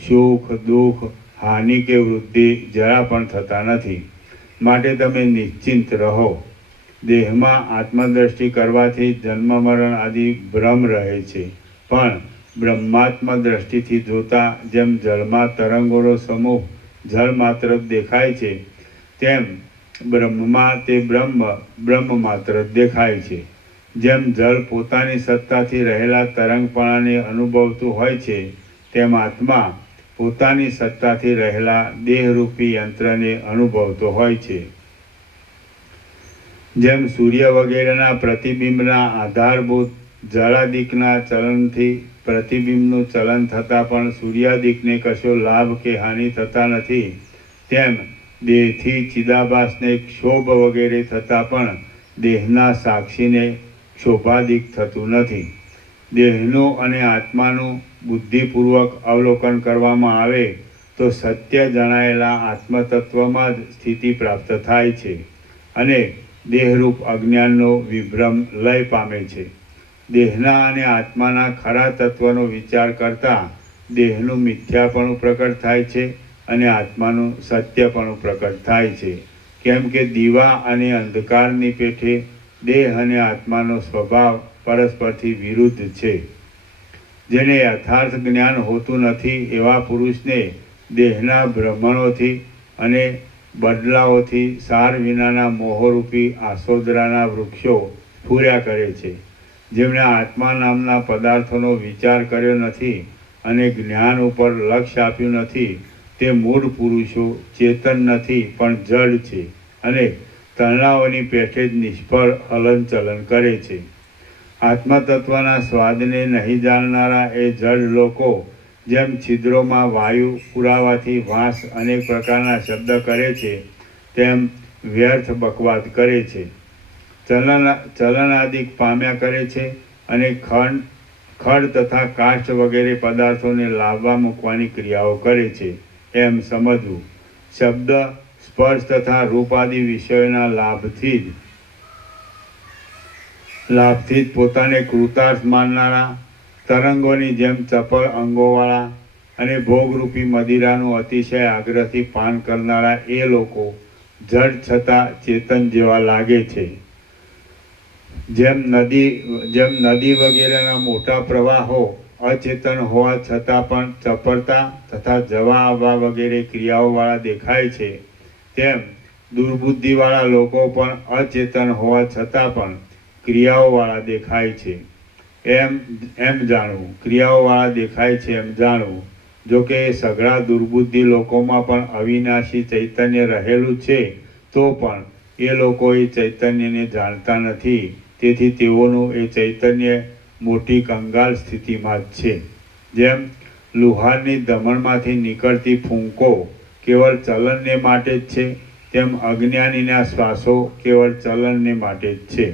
સુખ, દુઃખ, હાનિ કે વૃદ્ધિ જરા પણ થતા નથી. માટે તમે નિશ્ચિંત રહો. દેહમાં આત્મદ્રષ્ટિ કરવાથી જન્મ મરણ આદિ ભ્રમ રહે છે, પણ બ્રહ્માત્મ દ્રષ્ટિથી જોતા જેમ જળમાં તરંગોનો સમૂહ જળ માત્ર જ દેખાય છે, તેમ બ્રહ્મમાં તે બ્રહ્મ માત્ર જ દેખાય છે. જેમ જળ પોતાની સત્તાથી રહેલા તરંગપણાને અનુભવતું હોય છે, તેમ આત્મા પોતાની સત્તાથી રહેલા દેહરૂપી યંત્રને અનુભવતો હોય છે. જેમ સૂર્ય વગેરેના પ્રતિબિંબના આધારભૂત જળાદિકના ચલનથી પ્રતિબિંબનું ચલન થતાં પણ સૂર્યાદિકને કશો લાભ કે હાનિ થતા નથી, તેમ દેહથી ચિદાભાસને ક્ષોભ વગેરે થતાં પણ દેહના સાક્ષીને ક્ષોભાદિક થતું નથી. દેહનું અને આત્માનું બુદ્ધિપૂર્વક અવલોકન કરવામાં આવે તો સત્ય જણાયેલા આત્મતત્વમાં જ સ્થિતિ પ્રાપ્ત થાય છે અને દેહરૂપ અજ્ઞાનનો વિભ્રમ લય પામે છે. દેહના અને આત્માના ખરા તત્વનો વિચાર કરતાં દેહનું મિથ્યાપણું પ્રકટ થાય છે અને આત્માનું સત્યપણું પ્રકટ થાય છે. કેમ કે દીવા અને અંધકારની પેઠે દેહ અને આત્માનો સ્વભાવ પરસ્પરથી વિરુદ્ધ છે. જેને યથાર્થ જ્ઞાન હોતું નથી એવા પુરુષને દેહના ભ્રમણોથી અને બદલાઓથી સાર વિનાના મોહરૂપી આસોદરાના વૃક્ષો ફૂર્યા કરે છે. જેમણે આત્મા નામના પદાર્થોનો વિચાર કર્યો નથી અને જ્ઞાન ઉપર લક્ષ્ય આપ્યું નથી, તે મૂળ પુરુષો ચેતન નથી પણ જડ છે અને તરણાઓની પેઠે જ નિષ્ફળ હલનચલન કરે છે. આત્મતત્વના સ્વાદને નહીં જાણનારા એ જડ લોકો જેમ છિદ્રોમાં વાયુ પુરાવાથી વાંસ અનેક પ્રકારના શબ્દ કરે છે, તેમ વ્યર્થ બકવાદ કરે છે, ચલનાદિક પામ્યા કરે છે અને ખડ તથા કાષ્ઠ વગેરે પદાર્થોને લાવવા મૂકવાની ક્રિયાઓ કરે છે એમ સમજવું. શબ્દ, સ્પર્શ તથા રૂપાદિ વિષયોના લાભથી જ પોતાને કૃતાર્થ માનનારા, તરંગોની જેમ ચપળ અંગોવાળા અને ભોગરૂપી મદિરાનું અતિશય આગ્રહથી પાન કરનારા એ લોકો જડ છતાં ચેતન જેવા લાગે છે. જેમ નદી વગેરેના મોટા પ્રવાહો અચેતન હોવા છતાં પણ ચપળતા તથા જવા આવવા વગેરે ક્રિયાઓવાળા દેખાય છે, તેમ દુર્બુદ્ધિવાળા લોકો પણ અચેતન હોવા છતાં પણ ક્રિયાઓવાળા દેખાય છે એમ જાણવું. ક્રિયાઓવાળા દેખાય છે એમ જાણવું. જોકે એ સઘળા દુર્બુદ્ધિ લોકોમાં પણ અવિનાશી ચૈતન્ય રહેલું છે, તો પણ એ લોકો એ ચૈતન્યને જાણતા નથી. તેથી તેઓનું એ ચૈતન્ય મોટી કંગાલ સ્થિતિમાં જ છે. જેમ લુહારની ધમણમાંથી નીકળતી ફૂંકો કેવળ ચલનને માટે જ છે, તેમ અજ્ઞાનીના શ્વાસો કેવળ ચલનને માટે જ છે.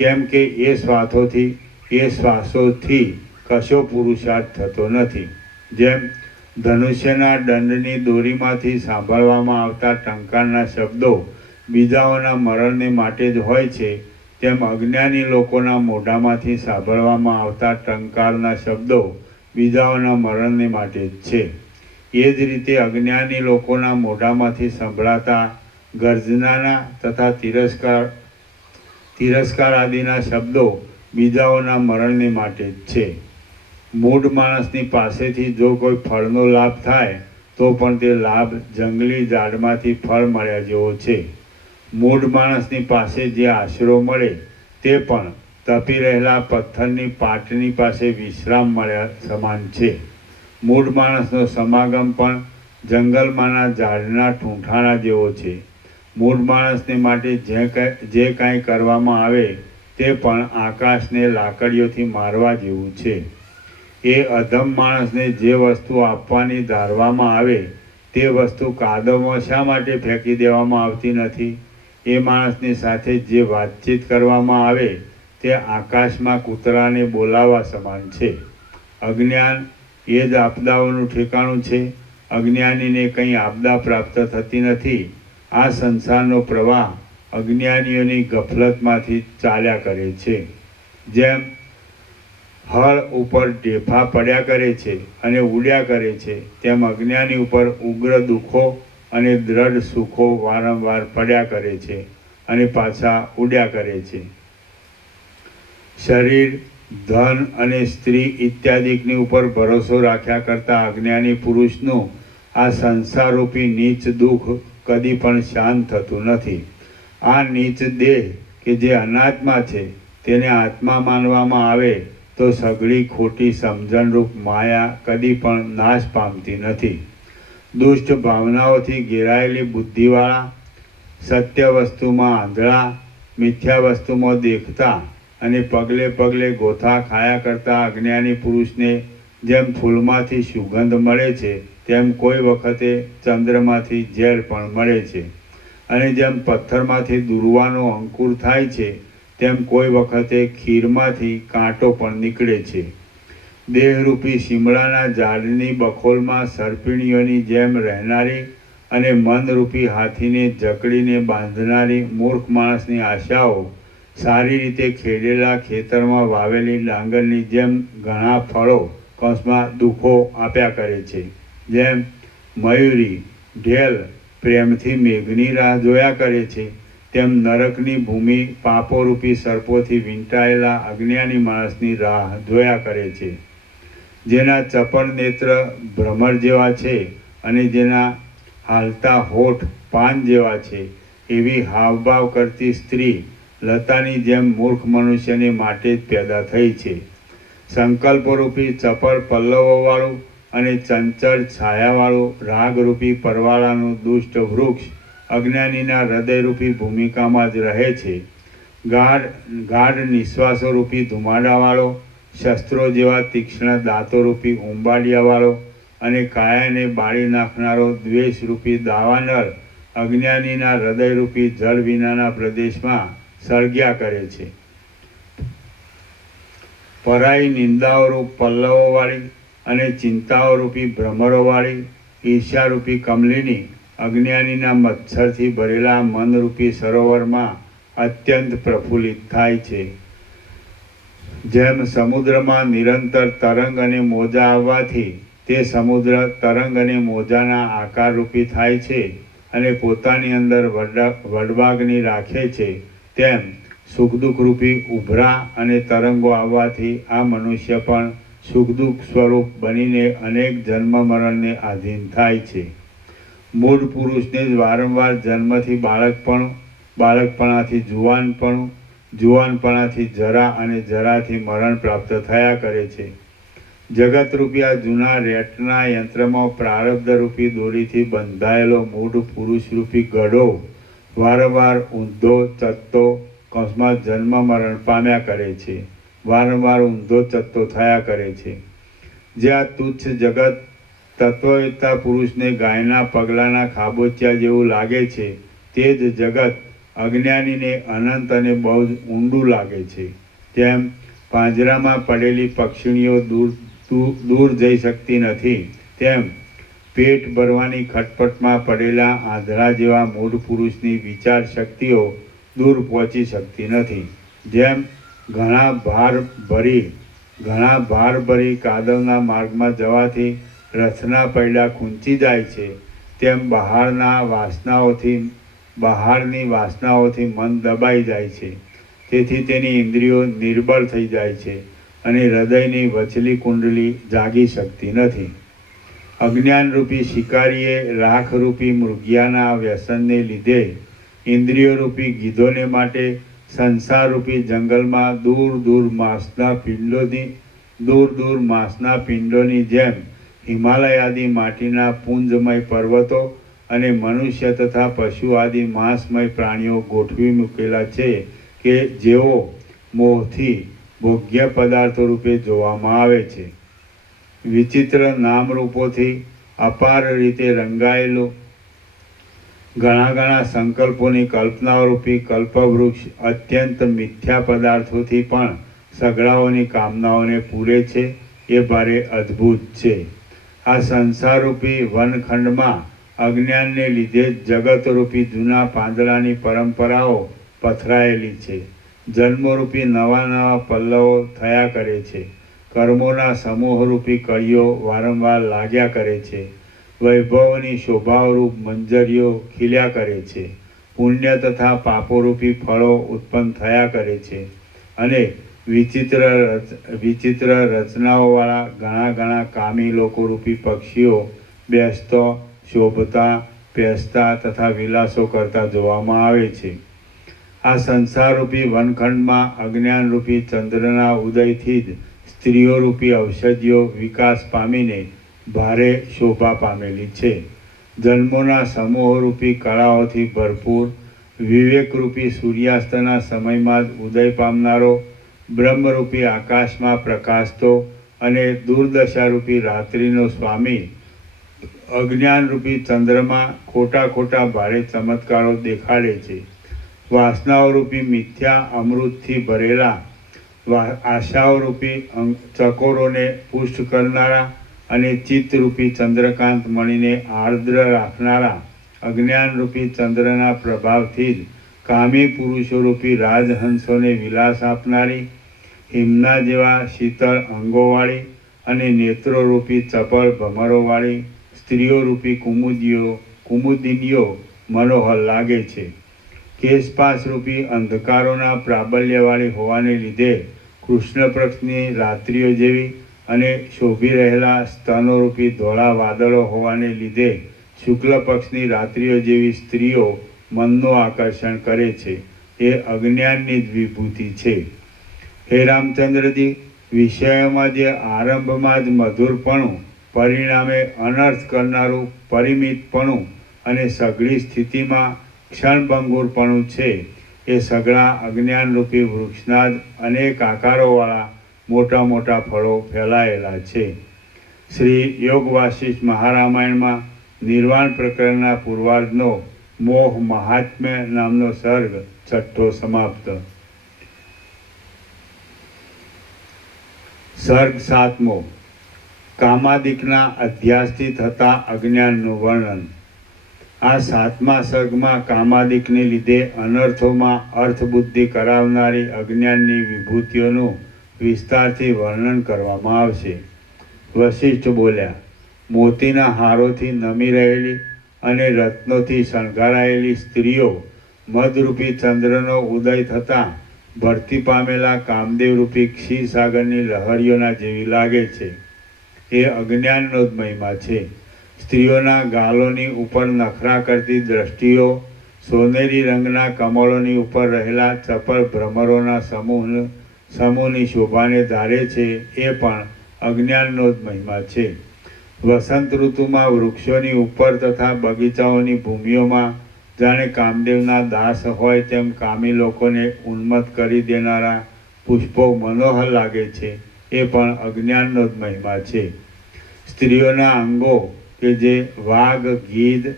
કેમ કે એ શ્વાસોથી કશો પુરુષાર્થ થતો નથી. જેમ ધનુષ્યના દંડની દોરીમાંથી સાંભળવામાં આવતા ટંકારના શબ્દો બીજાઓના મરણને માટે જ હોય છે, તેમ અજ્ઞાની લોકોના મોઢામાંથી સાંભળવામાં આવતા ટંકારના શબ્દો બીજાઓના મરણને માટે જ છે. એ જ રીતે અજ્ઞાની લોકોના મોઢામાંથી સંભળાતા ગર્જનાના તથા તિરસ્કાર આદિના શબ્દો બીજાઓના મરણને માટે જ છે. મૂઢ માણસની પાસેથી જો કોઈ ફળનો લાભ થાય તો પણ તે લાભ જંગલી ઝાડમાંથી ફળ મળ્યા જેવો છે. મૂઢ માણસની પાસે જે આશરો મળે તે પણ તપી રહેલા પથ્થરની પાટની પાસે વિશ્રામ મળ્યા સમાન છે. મૂઢ માણસનો સમાગમ પણ જંગલમાંના ઝાડના ઠૂંઠાણા જેવો છે. મૂઢ માણસને માટે જે કાંઈ કરવામાં આવે તે પણ આકાશને લાકડીઓથી મારવા જેવું છે. એ અધમ માણસને જે વસ્તુ આપવાની ધારવામાં આવે તે વસ્તુ કાદવમાં શા માટે ફેંકી દેવામાં આવતી નથી? એ માણસની સાથે જે વાતચીત કરવામાં આવે તે આકાશમાં કૂતરાને બોલાવવા સમાન છે. અજ્ઞાન એ જ આપદાઓનું ઠેકાણું છે. અજ્ઞાનીને કંઈ આપદા પ્રાપ્ત થતી નથી. આ સંસારનો પ્રવાહ અજ્ઞાનીઓની ગફલતમાંથી ચાલ્યા કરે છે. જેમ હળ ઉપર ઢેફા પડ્યા કરે છે અને ઉડ્યા કરે છે, તેમ અજ્ઞાની ઉપર ઉગ્ર દુઃખો અને દ્રઢ સુખો વારંવાર પડ્યા કરે છે અને પાછા ઉડ્યા કરે છે. શરીર, ધન અને સ્ત્રી ઇત્યાદિકની ઉપર ભરોસો રાખ્યા કરતા અજ્ઞાની પુરુષનું આ સંસારરૂપી નીચ દુઃખ કદી પણ શાંત થતું નથી. આ નીચ દેહ કે જે અનાત્મા છે તેને આત્મા માનવામાં આવે તો સઘળી ખોટી સમજણરૂપ માયા કદી પણ નાશ પામતી નથી. દુષ્ટ ભાવનાઓથી ઘેરાયેલી બુદ્ધિવાળા, સત્ય વસ્તુમાં આંધળા, મિથ્યા વસ્તુમાં દેખતા અને પગલે પગલે ગોથા ખાયા કરતા અજ્ઞાની પુરુષને જેમ ફૂલમાંથી સુગંધ મળે છે તેમ કોઈ વખતે ચંદ્રમાંથી ઝેર પણ મળે છે, અને જેમ પથ્થરમાંથી દુર્વાનો અંકુર થાય છે તેમ કોઈ વખતે ખીરમાંથી કાંટો પણ નીકળે છે. દેહરૂપી શિમળાના ઝાડની બખોલમાં સર્પિણીઓની જેમ રહેનારી અને મનરૂપી હાથીને જકડીને બાંધનારી મૂર્ખ માણસની આશાઓ સારી રીતે ખેડેલા ખેતરમાં વાવેલી ડાંગરની જેમ ઘણા ફળો કૌંસમાં દુઃખો આપ્યા કરે છે. જેમ મયુરી ઢેલ પ્રેમથી મેઘની રાહ જોયા કરે છે, તેમ નરકની ભૂમિ પાપોરૂપી સર્પોથી વીંટાયેલા અજ્ઞાની માણસની રાહ જોયા કરે છે. જેના ચપળ નેત્ર ભ્રમર જેવા છે અને જેના હાલતા હોઠ પાન જેવા છે, એવી હાવભાવ કરતી સ્ત્રી લતાની જેમ મૂર્ખ મનુષ્યને માટે જ પેદા થઈ છે. સંકલ્પરૂપી ચપળ પલ્લવોવાળું અને ચંચળ છાયાવાળું રાગરૂપી પરવાળાનું દુષ્ટ વૃક્ષ અજ્ઞાનીના હૃદયરૂપી ભૂમિકામાં જ રહે છે. ગાઢ નિશ્વાસોરૂપી ધુમાડાવાળો, શસ્ત્રો જેવા તીક્ષ્ણ દાંતોરૂપી ઉંબાડિયાવાળો અને કાયાને બાળી નાખનારો દ્વેષરૂપી દાવાનળ અજ્ઞાનીના હૃદયરૂપી જળ વિનાના પ્રદેશમાં સળગ્યા કરે છે. પરાઈ નિંદાઓરૂપ પલ્લવોવાળી અને ચિંતાઓરૂપી ભ્રમરોવાળી ઈર્ષ્યારૂપી કમલિની અજ્ઞાનીના મચ્છરથી ભરેલા મનરૂપી સરોવરમાં અત્યંત પ્રફુલ્લિત થાય છે. જેમ સમુદ્રમાં નિરંતર તરંગ અને મોજા આવવાથી તે સમુદ્ર તરંગ અને મોજાના આકારરૂપી થાય છે અને પોતાની અંદર વડવાગ્નિ રાખે છે, તેમ સુખદુઃખરૂપી ઉભરા અને તરંગો આવવાથી આ મનુષ્ય પણ સુખદુઃખ સ્વરૂપ બનીને અનેક જન્મ મરણને આધીન થાય છે. મૂળ પુરુષને જ વારંવાર જન્મથી બાળકપણું, બાળકપણાથી જુવાનપણું, જુવાનપણાથી જરા અને જરાથી મરણ પ્રાપ્ત થયા કરે છે. જગતરૂપી આ જૂના રેટના યંત્રમાં પ્રારબ્ધરૂપી દોરીથી બંધાયેલો મૂળ પુરુષરૂપી ગડો વારંવાર ઊંધો ચત્તો કૌંસમાં જન્મ મરણ પામ્યા કરે છે, વારંવાર ઊંધો ચત્તો થયા કરે છે. જે આ તુચ્છ જગત તત્વવેત્તા પુરુષને ગાયના પગલાના ખાબોચિયા જેવું લાગે છે, તે જ જગત અજ્ઞાનીને અનંત અને બહુ જ ઊંડું લાગે છે. જેમ પાંજરામાં પડેલી પક્ષીણીઓ દૂર જઈ શકતી નથી, તેમ પેટ ભરવાની ખટપટમાં પડેલા આંધળા જેવા મૂળ પુરુષની વિચાર શક્તિઓ દૂર પહોંચી શકતી નથી. જેમ ઘણા ભાર ભરી કાદવના માર્ગમાં જવાથી રથના પૈડા ખૂંચી જાય છે, તેમ બહારની વાસનાઓથી મન દબાઈ જાય છે. તેથી તેની ઇન્દ્રિયો નિર્બળ થઈ જાય છે અને હૃદયની વચલી કુંડલી જાગી શકતી નથી. અજ્ઞાનરૂપી શિકારીએ રાખરૂપી મૃગિયાના વ્યસનને લીધે ઇન્દ્રિયોરૂપી ગીધોને માટે સંસારરૂપી જંગલમાં દૂર દૂર માંસના પિંડોની જેમ હિમાલય આદિ માટીના પુંજમય પર્વતો અને મનુષ્ય તથા પશુ આદિ માંસમય પ્રાણીઓ ગોઠવી મૂકેલા છે કે જેઓ મોહથી ભોગ્ય પદાર્થો રૂપે જોવામાં આવે છે. વિચિત્ર નામરૂપોથી અપાર રીતે રંગાયેલું ઘણા સંકલ્પોની કલ્પનારૂપી કલ્પવૃક્ષ અત્યંત મિથ્યા પદાર્થોથી પણ સઘળાઓની કામનાઓને પૂરે છે, એ ભારે અદ્ભુત છે. આ સંસારરૂપી વનખંડમાં અજ્ઞાનને લીધે જગતરૂપી જૂના પાંદડાની પરંપરાઓ પથરાયેલી છે. જન્મરૂપી નવા પલ્લવો થયા કરે છે. કર્મોના સમૂહરૂપી કળીઓ વારંવાર લાગ્યા કરે છે. વૈભવની શોભારૂપ મંજરીઓ ખીલ્યા કરે છે. પુણ્ય તથા પાપોરૂપી ફળો ઉત્પન્ન થયા કરે છે અને વિચિત્ર રચનાઓવાળા ઘણા ઘણા કામી લોકોરૂપી પક્ષીઓ બેસતો, શોભતા, પેસતા તથા વિલાસો કરતા જોવામાં આવે છે. આ સંસારરૂપી વનખંડમાં અજ્ઞાનરૂપી ચંદ્રના ઉદયથી જ સ્ત્રીઓરૂપી ઔષધિઓ વિકાસ પામીને ભારે શોભા પામેલી છે. જન્મોના સમૂહોરૂપી કળાઓથી ભરપૂર વિવેકરૂપી સૂર્યાસ્તના સમયમાં જ ઉદય પામનારો, બ્રહ્મરૂપી આકાશમાં પ્રકાશતો અને દુર્દશારૂપી રાત્રિનો સ્વામી અજ્ઞાનરૂપી ચંદ્રમાં ખોટા ભારે ચમત્કારો દેખાડે છે. વાસનાઓરૂપી મિથ્યા અમૃતથી ભરેલા આશાઓરૂપી ચકોરોને પુષ્ટ કરનારા અને ચિત્તરૂપી ચંદ્રકાંત મણીને આર્દ્ર રાખનારા અજ્ઞાનરૂપી ચંદ્રના પ્રભાવથી જ કામી પુરુષોરૂપી રાજહંસોને વિલાસ આપનારી, હિમના જેવા શીતળ અંગોવાળી અને નેત્રોરૂપી ચપળ ભમરોવાળી સ્ત્રીઓરૂપી કુમુદિનીઓ મનોહર લાગે છે. કેશપાશરૂપી અંધકારોના પ્રાબલ્યવાળી હોવાને લીધે કૃષ્ણ પક્ષની રાત્રિઓ જેવી અને શોભી રહેલા સ્તનોરૂપી ધોળા વાદળો હોવાને લીધે શુક્લ પક્ષની રાત્રિઓ જેવી સ્ત્રીઓ મનનું આકર્ષણ કરે છે. એ અજ્ઞાનની જ વિભૂતિ છે. હે રામચંદ્રજી, વિષયોમાં જે આરંભમાં જ મધુરપણું, પરિણામે અનર્થ કરનારું પરિમિતપણું અને સઘળી સ્થિતિમાં ક્ષણભંગુરપણું છે, એ સઘળા અજ્ઞાનરૂપી વૃક્ષના જ અનેક આકારોવાળા મોટા ફળો ફેલાયેલા છે. શ્રી યોગ વાસિષ્ઠ મહારામાયણમાં નિર્વાણ પ્રકરણના પૂર્વાર્ધનો મોહ મહાત્મ્ય નામનો સર્ગ છઠ્ઠો સમાપ્ત. સર્ગ સાતમો. કામાદિકના અધ્યાસથી થતા અજ્ઞાનનું વર્ણન. આ સાતમા સર્ગમાં કામાદિકને લીધે અનર્થોમાં અર્થબુદ્ધિ કરાવનારી અજ્ઞાનની વિભૂતિઓનું વિસ્તારથી વર્ણન કરવામાં આવશે. વશિષ્ઠ બોલ્યા, મોતીના હારોથી નમી રહેલી અને રત્નોથી શણગારાયેલી સ્ત્રીઓ મદરૂપી ચંદ્રનો ઉદય થતાં ભરતી પામેલા કામદેવરૂપી ક્ષીરસાગરની લહરીઓના જેવી લાગે છે. એ અજ્ઞાનનો જ મહિમા છે. સ્ત્રીઓના ગાલોની ઉપર નખરા કરતી દ્રષ્ટિઓ સોનેરી રંગના કમળોની ઉપર રહેલા ચપળ ભ્રમરોના સમૂહની શોભાને ધારે છે. એ પણ અજ્ઞાનનો જ મહિમા છે. વસંત ઋતુમાં વૃક્ષોની ઉપર તથા બગીચાઓની ભૂમિઓમાં જાણે કામદેવના દાસ હોય તેમ કામી લોકોને ઉન્મત્ત કરી દેનારા પુષ્પો મનોહર લાગે છે. એ પણ અજ્ઞાનનો જ મહિમા છે. સ્ત્રીઓના અંગો કે જે વાઘ, ગીધ,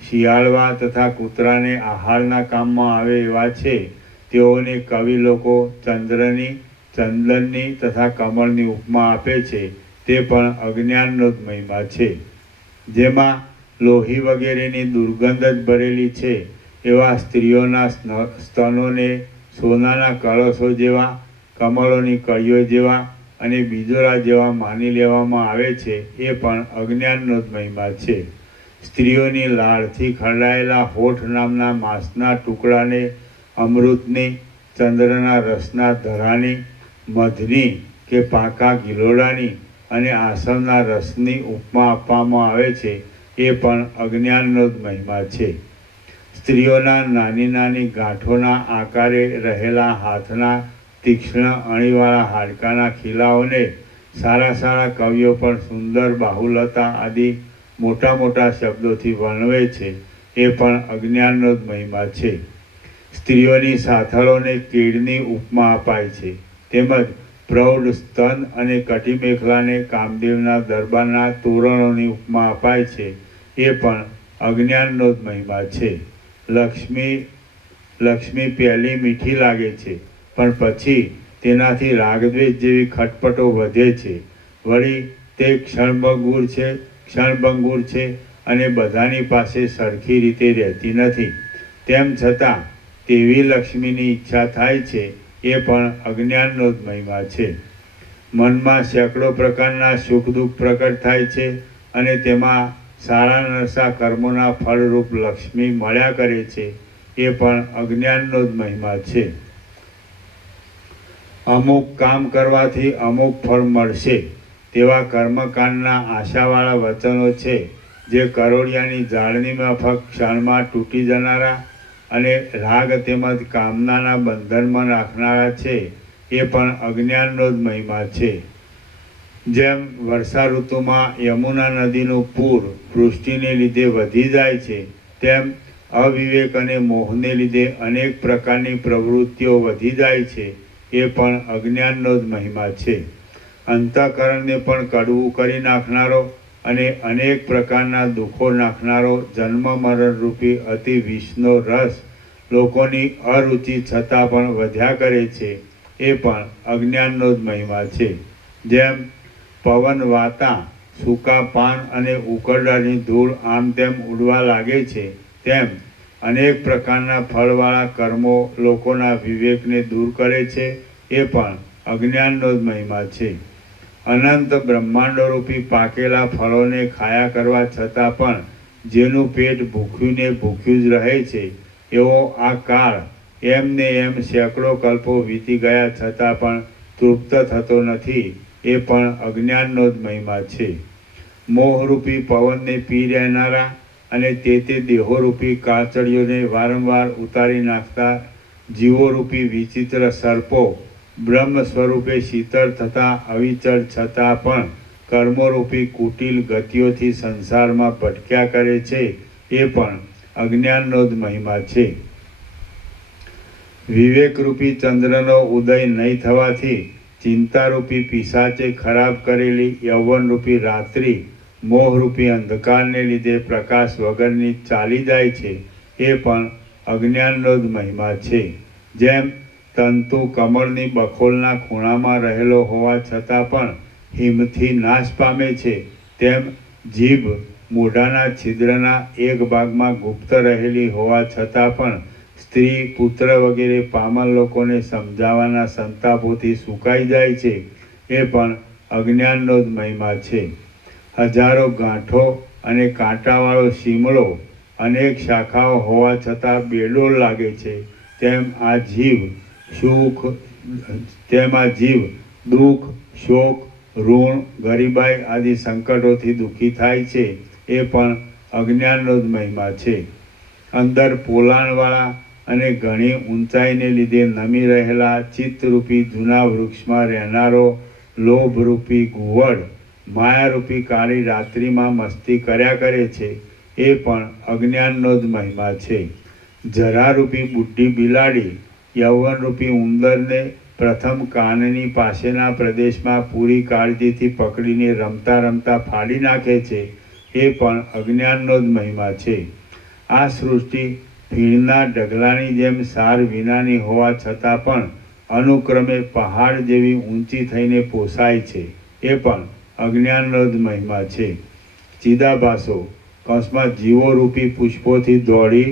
શિયાળવા તથા કૂતરાને આહારના કામમાં આવે એવા છે, તેઓને કવિ લોકો ચંદ્રની, ચંદનની તથા કમળની ઉપમા આપે છે. તે પણ અજ્ઞાનનો જ મહિમા છે. જેમાં લોહી વગેરેની દુર્ગંધ જ ભરેલી છે એવા સ્ત્રીઓના સ્તનોને સોનાના કળશો જેવા, કમળોની કળીઓ જેવા અને બીજોરા જેવા માની લેવામાં આવે છે. એ પણ અજ્ઞાનનો જ મહિમા છે. સ્ત્રીઓની લાળથી ખરડાયેલા હોઠ નામના માંસના ટુકડાને અમૃતની, ચંદ્રના રસના ધરાની, મધની કે પાકા ગિલોડાની અને આસમના રસની ઉપમા આપવામાં આવે છે. એ પણ અજ્ઞાનનો જ મહિમા છે. સ્ત્રીઓના નાની ગાંઠોના આકારે રહેલા હાથના તીક્ષ્ણ અણીવાળા હાડકાના ખીલાઓને સારા કવિઓ પણ સુંદર, બાહુલતા આદિ મોટા શબ્દોથી વર્ણવે છે. એ પણ અજ્ઞાનનો જ મહિમા છે. સ્ત્રીઓની સાથળોને કીડની ઉપમા અપાય છે. તેમજ પ્રૌઢ સ્તન અને કટીમેખલાને કામદેવના દરબારના તોરણોની ઉપમા અપાય છે. એ પણ અજ્ઞાનનો જ મહિમા છે. લક્ષ્મી પહેલી મીઠી લાગે છે, પણ પછી તેનાથી રાગદ્વેષ જેવી ખટપટો વધે છે. વળી તે ક્ષણભંગુર છે અને બધાની પાસે સરખી રીતે રહેતી નથી. તેમ છતાં તેવી લક્ષ્મીની ઈચ્છા થાય છે. એ પણ અજ્ઞાનનો જ મહિમા છે. મનમાં સેંકડો પ્રકારના સુખ દુઃખ પ્રકટ થાય છે અને તેમાં સારા નરસા કર્મોના ફળરૂપ લક્ષ્મી મળ્યા કરે છે. એ પણ અજ્ઞાનનો જ મહિમા છે. અમુક કામ કરવાથી અમુક ફળ મળશે તેવા કર્મકાંડના આશાવાળા વચનો છે, જે કરોળિયાની ઝાડની માફક ક્ષણમાં તૂટી જનારા અને રાગ તેમજ કામનાના બંધનમાં નાખનારા છે, એ પણ અજ્ઞાનનો જ મહિમા છે. જેમ વર્ષા ઋતુમાં યમુના નદીનું પૂર વૃષ્ટિને લીધે વધી જાય છે, તેમ અવિવેક અને મોહને લીધે અનેક પ્રકારની પ્રવૃત્તિઓ વધી જાય છે, એ પણ અજ્ઞાનનો જ મહિમા છે. અંતઃકરણને પણ કડવું કરી નાખનારો અને અનેક પ્રકારના દુઃખો નાખનારો જન્મ મરણ રૂપી અતિ વિષનો રસ લોકોની અરુચિ છતાં પણ વધ્યા કરે છે, એ પણ અજ્ઞાનનો જ મહિમા છે. જેમ પવન વાતા સૂકા પાન અને ઉકરડાની ધૂળ આમ તેમ ઉડવા લાગે છે, તેમ અનેક પ્રકારના ફળવાળા કર્મો લોકોના વિવેકને દૂર કરે છે, એ પણ અજ્ઞાનનો જ મહિમા છે. અનંત બ્રહ્માંડરૂપી પાકેલા ફળોને ખાયા કરવા છતાં પણ જેનું પેટ ભૂખ્યું ને ભૂખ્યું જ રહે છે, એવો આ કાળ એમ ને એમ સેંકડો કલ્પો વીતી ગયા છતાં પણ તૃપ્ત થતો નથી, એ પણ અજ્ઞાનનો જ મહિમા છે. મોહરૂપી પવનને પી રહેનારા અને તે દેહોરૂપી કાચળીઓને વારંવાર ઉતારી નાખતા જીવોરૂપી વિચિત્ર સર્પો બ્રહ્મ સ્વરૂપે શીતળ થતા અવિચળ છતાં પણ કર્મોરૂપી કુટિલ ગતિઓથી સંસારમાં ભટક્યા કરે છે, એ પણ અજ્ઞાનનો જ મહિમા છે. વિવેકરૂપી ચંદ્રનો ઉદય નહીં થવાથી ચિંતારૂપી પિશાચે ખરાબ કરેલી યૌવનરૂપી રાત્રિ મોહરૂપી અંધકારને લીધે પ્રકાશ વગરની ચાલી જાય છે, એ પણ અજ્ઞાનનો જ મહિમા છે. જેમ તંતુ કમળની બખોલના ખૂણામાં રહેલો હોવા છતાં પણ હિમથી નાશ પામે છે, તેમ જીભ મોઢાના છિદ્રના એક ભાગમાં ગુપ્ત રહેલી હોવા છતાં પણ સ્ત્રી પુત્ર વગેરે પામર લોકોને સમજાવવાના સંતાપોથી સુકાઈ જાય છે, એ પણ અજ્ઞાનનો જ મહિમા છે. હજારો ગાંઠો અને કાંટાવાળો શીમળો અનેક શાખાઓ હોવા છતાં બેડોળ લાગે છે, તેમ આ જીવ દુઃખ શોક ઋણ ગરીબાઈ આદિ સંકટોથી દુઃખી થાય છે, એ પણ અજ્ઞાનનો જ મહિમા છે. અંદર પોલાણવાળા અને ઘણી ઊંચાઈને લીધે નમી રહેલા ચિત્તરૂપી જૂના વૃક્ષમાં રહેનારો લોભરૂપી ઘુવડ માયારૂપી કાળી રાત્રિમાં મસ્તી કર્યા કરે છે, એ પણ અજ્ઞાનનો જ મહિમા છે. જરારૂપી બુઢી બિલાડી યૌવનરૂપી ઉંદરને પ્રથમ કાનની પાસેના પ્રદેશમાં પૂરી કાળજીથી પકડીને રમતા રમતા ફાડી નાખે છે, એ પણ અજ્ઞાનનો જ મહિમા છે. આ સૃષ્ટિ ફીણના ઢગલાની જેમ સાર વિનાની હોવા છતાં પણ અનુક્રમે પહાડ જેવી ઊંચી થઈને પોસાય છે, એ પણ અજ્ઞાનનો જ મહિમા છે. ચિદાભાસો કૌંસમાં જીવોરૂપી પુષ્પોથી દોડી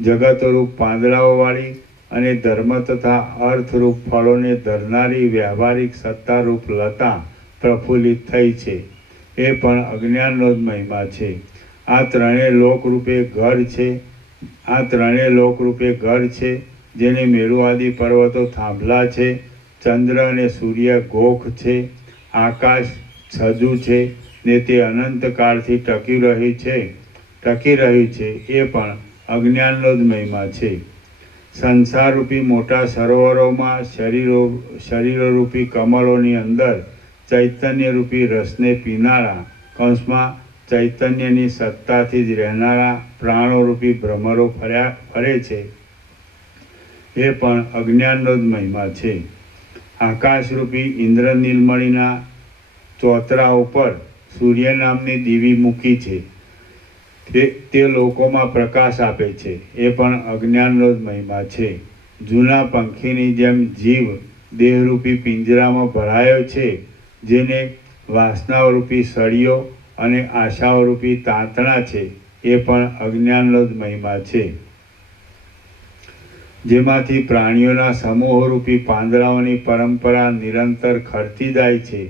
જગતરૂપ પાંદડાઓવાળી અને ધર્મ તથા અર્થરૂપ ફળોને ધરનારી વ્યવહારિક સત્તારૂપ લતા પ્રફુલ્લિત થઈ છે, એ પણ અજ્ઞાનનો જ મહિમા છે. આ ત્રણેય લોકરૂપે ઘર છે, જેને મેરુ આદિ પર્વતો થાંભલા છે, ચંદ્ર અને સૂર્ય ગોખ છે, આકાશ છજુ છે ને તે અનંત કાળથી ટકી રહ્યું છે, એ પણ અજ્ઞાનનો જ મહિમા છે. સંસારરૂપી મોટા સરોવરોમાં શરીરરૂપી કમળોની અંદર ચૈતન્યરૂપી રસને પીનારા કૌંસમાં ચૈતન્યની સત્તાથી જ રહેનારા પ્રાણોરૂપી ભ્રમરો ફરે છે, એ પણ અજ્ઞાનનો જ મહિમા છે. આકાશરૂપી ઇન્દ્રનીલમણીના ચોતરા ઉપર સૂર્ય નામની દીવી મૂકી છે, તે લોકોમાં પ્રકાશ આપે છે, એ પણ અજ્ઞાનનો જ મહિમા છે. જૂના પંખીની જેમ જીવ દેહરૂપી પિંજરામાં ભરાયો છે, જેને વાસનાઓરૂપી સળીઓ અને આશાઓરૂપી તાંતણા છે, એ પણ અજ્ઞાનનો જ મહિમા છે. જેમાંથી પ્રાણીઓના સમૂહોરૂપી પાંદડાઓની પરંપરા નિરંતર ખરતી જાય છે,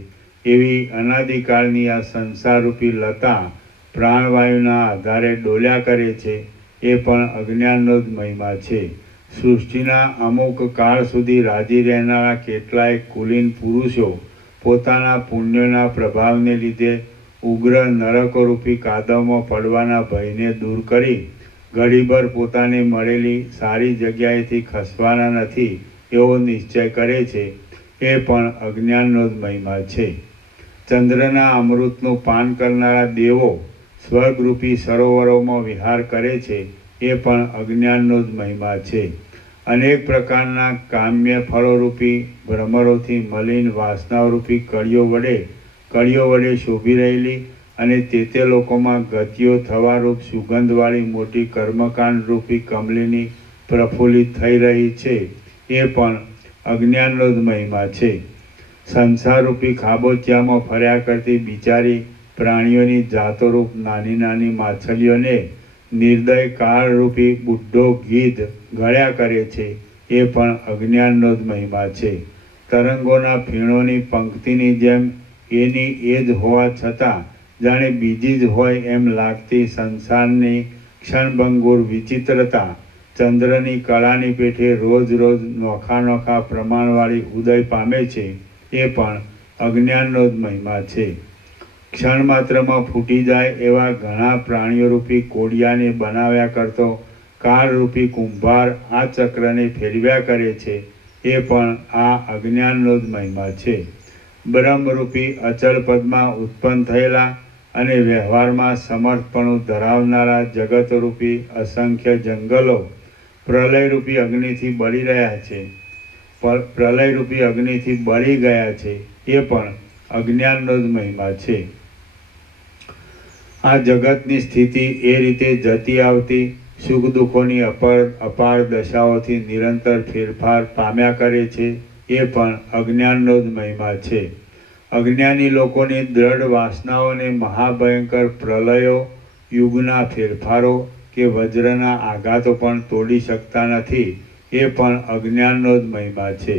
એવી અનાદિકાળની આ સંસારરૂપી લતા પ્રાણવાયુના આધારે ડોલ્યા કરે છે, એ પણ અજ્ઞાનનો જ મહિમા છે. સૃષ્ટિના અમુક કાળ સુધી રાજી રહેનારા કેટલાય કુલીન પુરુષો પોતાના પુણ્યના પ્રભાવને લીધે ઉગ્ર નરકરૂપી કાદવમાં પડવાના ભયને દૂર કરી ઘડીભર પોતાને મળેલી સારી જગ્યાએથી ખસવાના નથી એવો નિશ્ચય કરે છે, એ પણ અજ્ઞાનનો જ મહિમા છે. ચંદ્રના અમૃતનું પાન કરનારા દેવો સ્વર્ગરૂપી સરોવરોમાં વિહાર કરે છે, એ પણ અજ્ઞાનનો જ મહિમા છે. અનેક પ્રકારના કામ્ય ફળોરૂપી ભ્રમરોથી મલિન વાસનારૂપી કળીઓ વડે શોભી રહેલી અને તે લોકોમાં ગતિઓ થવારૂપ સુગંધવાળી મોટી કર્મકાંડરૂપી કમલીની પ્રફુલ્લિત થઈ રહી છે, એ પણ અજ્ઞાનનો જ મહિમા છે. સંસારરૂપી ખાબોચિયામાં ફર્યા કરતી બિચારી પ્રાણીઓની જાતોરૂપ નાની નાની માછલીઓને નિર્દય કાળરૂપી બુઢ્ઢો ગીધ ગળ્યા કરે છે, એ પણ અજ્ઞાનનો જ મહિમા છે. તરંગોના ફીણોની પંક્તિની જેમ એની એ જ હોવા છતાં જાણે બીજી જ હોય એમ લાગતી સંસારની ક્ષણભંગુર વિચિત્રતા ચંદ્રની કળાની પેઠે રોજ નોખા પ્રમાણવાળી ઉદય પામે છે, એ પણ અજ્ઞાનનો જ મહિમા છે. ક્ષણ માત્રમાં ફૂટી જાય એવા ઘણા પ્રાણીઓરૂપી કોડિયાને બનાવ્યા કરતો કાળરૂપી કુંભાર આ ચક્રને ફેરવ્યા કરે છે, એ પણ આ અજ્ઞાનનો જ મહિમા છે. બ્રહ્મરૂપી અચલ પદમાં ઉત્પન્ન થયેલા અને વ્યવહારમાં સમર્થપણું ધરાવનારા જગતરૂપી અસંખ્ય જંગલો પ્રલયરૂપી અગ્નિથી બળી રહ્યા છે, પ્રલયરૂપી અગ્નિથી બળી ગયા છે, એ પણ અજ્ઞાનનો જ મહિમા છે. આ જગતની સ્થિતિ એ રીતે જતી આવતી સુખ દુઃખોની અપાર દશાઓથી નિરંતર ફેરફાર પામ્યા કરે છે, એ પણ અજ્ઞાનનો જ મહિમા છે. અજ્ઞાની લોકોની દ્રઢ વાસનાઓને મહાભયંકર પ્રલયો, યુગના ફેરફારો કે વજ્રના આઘાતો પણ તોડી શકતા નથી, એ પણ અજ્ઞાનનો જ મહિમા છે.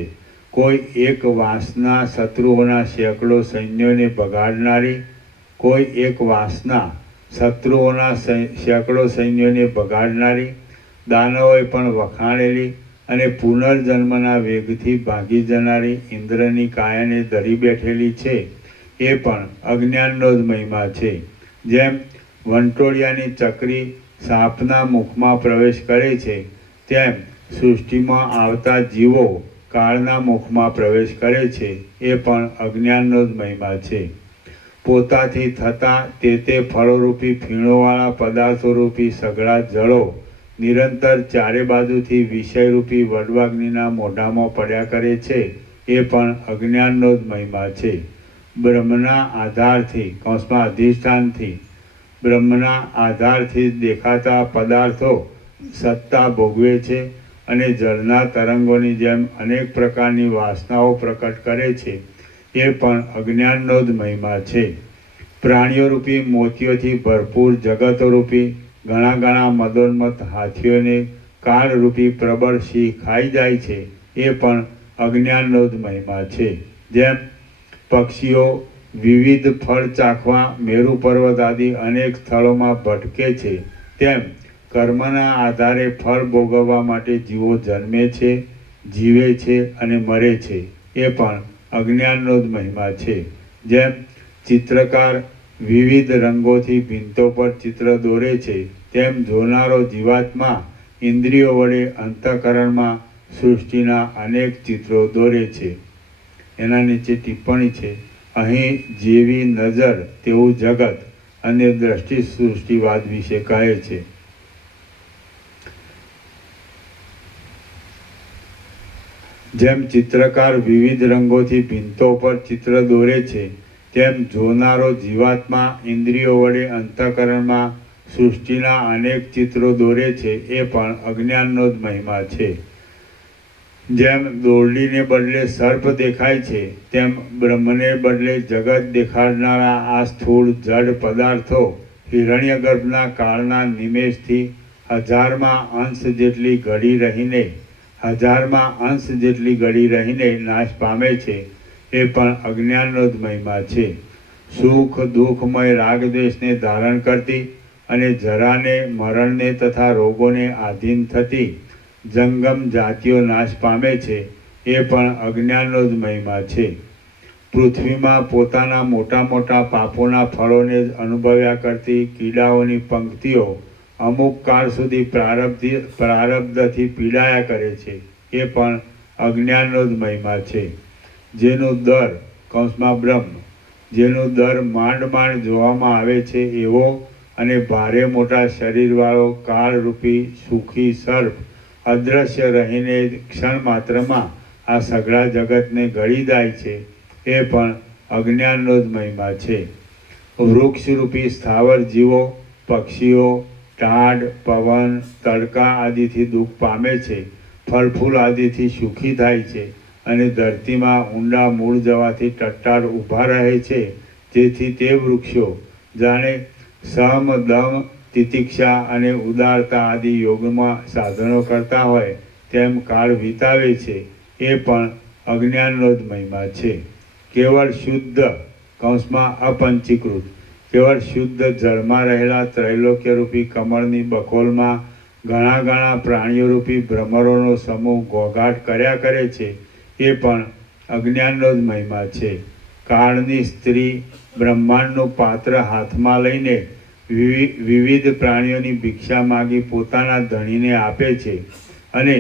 કોઈ એક વાસના શત્રુઓના સેંકડો સૈન્યોને બગાડનારી, કોઈ એક વાસના શત્રુઓના સેંકડો સૈન્યોને બગાડનારી, દાનવોએ પણ વખાણેલી અને પુનર્જન્મના વેગથી ભાગી જનારી ઇન્દ્રની કાયાને ધરી બેઠેલી છે, એ પણ અજ્ઞાનનો જ મહિમા છે. જેમ વંટોળિયાની ચકરી સાપના મુખમાં પ્રવેશ કરે છે, તેમ સૃષ્ટિમાં આવતા જીવો કાળના મુખમાં પ્રવેશ કરે છે, એ પણ અજ્ઞાનનો જ મહિમા છે. પોતાથી થતા તે ફળોરૂપી ફીણોવાળા પદાર્થોરૂપી સઘળા જળો નિરંતર ચારે બાજુથી વિષયરૂપી વડવાગ્નિના મોઢામાં પડ્યા કરે છે, એ પણ અજ્ઞાનનો જ મહિમા છે. બ્રહ્મના આધારથી અધિષ્ઠાનથી બ્રહ્મના આધારથી દેખાતા પદાર્થો સત્તા ભોગવે છે અને જળના તરંગોની જેમ અનેક પ્રકારની વાસનાઓ પ્રકટ કરે છે, એ પણ અજ્ઞાનનો જ મહિમા છે. પ્રાણીઓરૂપી મોતીઓથી ભરપૂર જગતોરૂપી ઘણા મદોન્મત હાથીઓને કાળરૂપી પ્રબળ સિંહ ખાઈ જાય છે, એ પણ અજ્ઞાનનો જ મહિમા છે. જેમ પક્ષીઓ વિવિધ ફળ ચાખવા મેરુ પર્વત આદિ અનેક સ્થળોમાં ભટકે છે, તેમ કર્મના આધારે ફળ ભોગવવા માટે જીવો જન્મે છે, જીવે છે અને મરે છે, એ પણ અજ્ઞાનનો જ મહિમા છે. જેમ ચિત્રકાર વિવિધ રંગોથી ભીંતો પર ચિત્ર દોરે છે, તેમ જોનારો જીવાત્મા ઇન્દ્રિયો વડે અંતઃકરણમાં સૃષ્ટિના અનેક ચિત્રો દોરે છે. એના નીચે ટિપ્પણી છે, અહીં જેવી નજર તેવું જગત અને દ્રષ્ટિ સૃષ્ટિવાદ વિશે કહે છે. જેમ ચિત્રકાર વિવિધ રંગોથી ભીંતો પર ચિત્ર દોરે છે, તેમ જોનારો જીવાત્મા ઇન્દ્રિયો વડે અંતઃકરણમાં સૃષ્ટિના અનેક ચિત્રો દોરે છે, એ પણ અજ્ઞાનનો જ મહિમા છે. જેમ દોરડીને બદલે સર્પ દેખાય છે, તેમ બ્રહ્મને બદલે જગત દેખાડનારા આ સ્થૂળ જડ પદાર્થો હિરણ્યગર્ભના કાળના નિમેષથી હજારમાં અંશ જેટલી ઘડી રહીને નાશ પામે છે, એ પણ અજ્ઞાનનો જ મહિમા છે. સુખ દુઃખમય રાગદ્વેષને ધારણ કરતી અને જરાને મરણને તથા રોગોને આધીન થતી જંગમ જાતિઓ નાશ પામે છે એ પણ અજ્ઞાનનો જ મહિમા છે. પૃથ્વીમાં પોતાના મોટા મોટા પાપોના ફળોને જ અનુભવ્યા કરતી કીડાઓની પંક્તિઓ અમુક કાળ સુધી પ્રારબ્ધથી પીડાયા કરે છે એ પણ અજ્ઞાનનો જ મહિમા છે. જેનું દર કૌંસમાં બ્રહ્મ જેનું દર માંડ માંડ જોવામાં આવે છે એવો અને ભારે મોટા શરીરવાળો કાળરૂપી સુખી સર્પ અદૃશ્ય રહીને ક્ષણ માત્રમાં આ સઘળા જગતને ગળી જાય છે એ પણ અજ્ઞાનનો જ મહિમા છે. વૃક્ષરૂપી સ્થાવર જીવો પક્ષીઓ ટાઢ પવન તડકા આદિથી દુઃખ પામે છે, ફળફૂલ આદિથી સુખી થાય છે અને ધરતીમાં ઊંડા મૂળ જવાથી ટટ્ટાર ઊભા રહે છે, જેથી તે વૃક્ષો જાણે સમ દમ તિતિક્ષા અને ઉદારતા આદિ યોગમાં સાધનો કરતા હોય તેમ કાળ વિતાવે છે એ પણ અજ્ઞાનનો જ મહિમા છે. કેવળ શુદ્ધ કૌંસમાં અપંચીકૃત કેવળ શુદ્ધ જળમાં રહેલા ત્રૈલોક્યરૂપી કમળની બખોલમાં ઘણા ઘણા પ્રાણીઓરૂપી ભ્રમરોનો સમૂહ ઘોઘાટ કર્યા કરે છે એ પણ અજ્ઞાનનો જ મહિમા છે. કાળની સ્ત્રી બ્રહ્માંડનું પાત્ર હાથમાં લઈને વિવિધ પ્રાણીઓની ભિક્ષા માગી પોતાના ધણીને આપે છે અને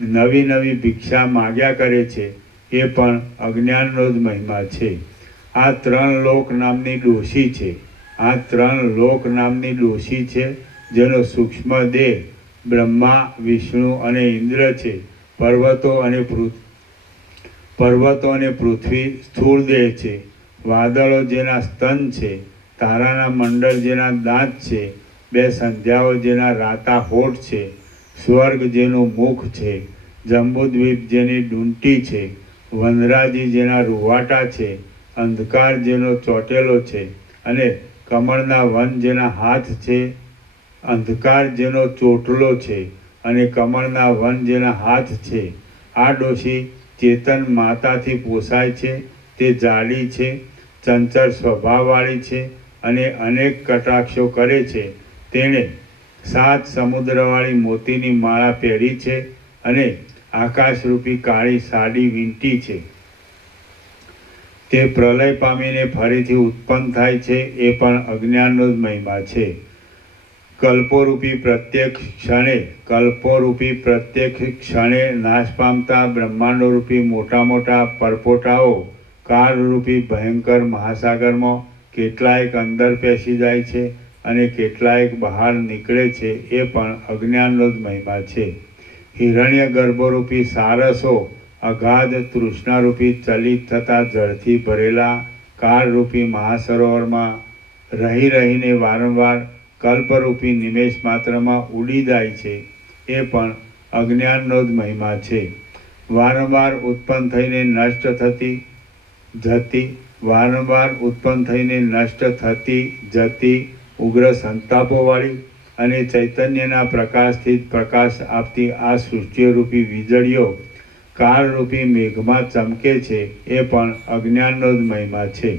નવી નવી ભિક્ષા માગ્યા કરે છે એ પણ અજ્ઞાનનો જ મહિમા છે. આ ત્રણ લોક નામની ડોશી છે. આ ત્રણ લોક નામની ડોશી છે જેનો સૂક્ષ્મ દેહ બ્રહ્મા વિષ્ણુ અને ઇન્દ્ર છે. પર્વતો અને પૃથ્વી સ્થૂળ દેહ છે. વાદળો જેના સ્તન છે, તારાના મંડળ જેના દાંત છે, બે સંધ્યાઓ જેના રાતા હોઠ છે, સ્વર્ગ જેનું મુખ છે, જંબુદ્વીપ જેની ડૂંટી છે, વનરાજી જેના રૂવાટા છે, અંધકાર જેનો ચોટેલો છે અને કમળના વન જેના હાથ છે. અંધકાર જેનો ચોટલો છે અને કમળના વન જેના હાથ છે. આ ડોશી ચેતન માતાથી પોસાય છે. તે જાડી છે, ચંચળ સ્વભાવવાળી છે અને અનેક કટાક્ષો કરે છે. તેણે 7 સમુદ્રવાળી મોતીની માળા પહેરી છે અને આકાશરૂપી કાળી સાડી વીંટી છે. તે પ્રલય પામીને ફરીથી ઉત્પન્ન થાય છે એ પણ અજ્ઞાનનો જ મહિમા છે. કલ્પોરૂપી પ્રત્યેક ક્ષણે નાશ પામતા બ્રહ્માંડોરૂપી મોટા મોટા પરપોટાઓ કાળરૂપી ભયંકર મહાસાગરમાં કેટલાયક અંદર પેસી જાય છે અને કેટલાયક બહાર નીકળે છે એ પણ અજ્ઞાનનો જ મહિમા છે. હિરણ્ય ગર્ભોરૂપી સારસો અગાધ તૃષ્ણારૂપી ચલિત થતા જળથી ભરેલા કાળરૂપી મહાસરોવરમાં રહી રહીને વારંવાર કલ્પરૂપી નિમેષ માત્રમાં ઉડી જાય છે એ પણ અજ્ઞાનનો જ મહિમા છે. વારંવાર ઉત્પન્ન થઈને નષ્ટ થતી જતી ઉગ્ર સંતાપોવાળી અને ચૈતન્યના પ્રકાશથી જ પ્રકાશ આપતી આ સૃષ્ટિરૂપી વીજળીઓ કાળરૂપી મેઘમાં ચમકે છે એ પણ અજ્ઞાનનો જ મહિમા છે.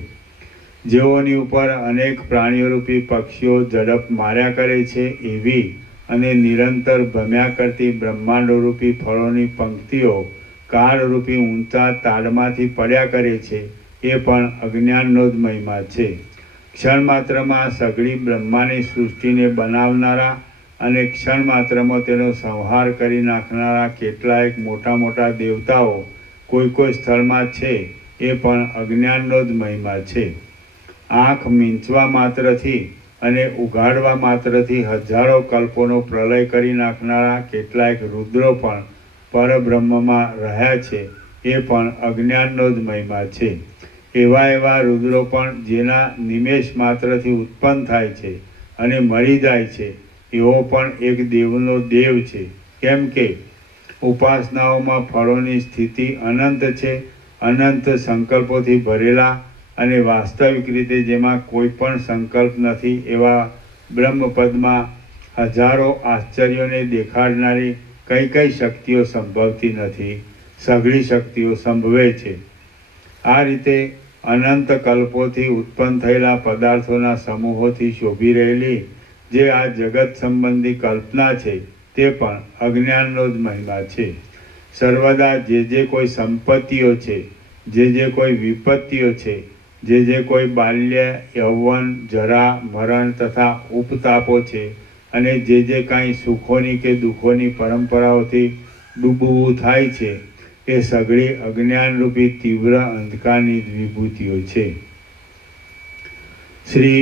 જેઓની ઉપર અનેક પ્રાણીઓરૂપી પક્ષીઓ ઝડપ માર્યા કરે છે એવી અને નિરંતર ભમ્યા કરતી બ્રહ્માંડોરૂપી ફળોની પંક્તિઓ કાળરૂપી ઊંચા તાડમાંથી પડ્યા કરે છે એ પણ અજ્ઞાનનો જ મહિમા છે. ક્ષણ માત્રમાં સઘળી બ્રહ્માની સૃષ્ટિને બનાવનારા અને ક્ષણ માત્રમાં તેનો સંહાર કરી નાખનારા કેટલાયક મોટા મોટા દેવતાઓ કોઈ સ્થળમાં છે એ પણ અજ્ઞાનનો જ મહિમા છે. આંખ મીંચવા માત્રથી અને ઉઘાડવા માત્રથી હજારો કલ્પોનો પ્રલય કરી નાખનારા કેટલાયક રુદ્રો પણ પરબ્રહ્મમાં રહ્યા છે એ પણ અજ્ઞાનનો જ મહિમા છે. એવા રુદ્રો પણ જેના નિમેષ માત્રથી ઉત્પન્ન થાય છે અને મરી જાય છે એવો પણ એક દેવનો દેવ છે. કેમ કે ઉપાસનાઓમાં ફળોની સ્થિતિ અનંત છે, અનંત સંકલ્પોથી ભરેલા અને વાસ્તવિક રીતે જેમાં કોઈ પણ સંકલ્પ નથી એવા બ્રહ્મપદમાં હજારો આશ્ચર્યોને દેખાડનારી કઈ શક્તિઓ સંભવતી નથી, સઘળી શક્તિઓ સંભવે છે. આ રીતે અનંત કલ્પોથી ઉત્પન્ન થયેલા પદાર્થોના સમૂહોથી શોભી રહેલી જે આ જગત સંબંધી કલ્પના છે તે પણ અજ્ઞાનનો જ મહિમા છે. સર્વદા જે કોઈ સંપત્તિઓ છે, જે કોઈ વિપત્તિઓ છે, જે કોઈ બાલ્ય, યૌવન, જરા, મરણ તથા ઉપતાપો છે, અને જે કાંઈ સુખોની કે દુઃખોની પરંપરાઓથી ડૂબવું થાય છે, એ સઘળી અજ્ઞાનરૂપી તીવ્ર અંધકારની વિભૂતિઓ છે. શ્રી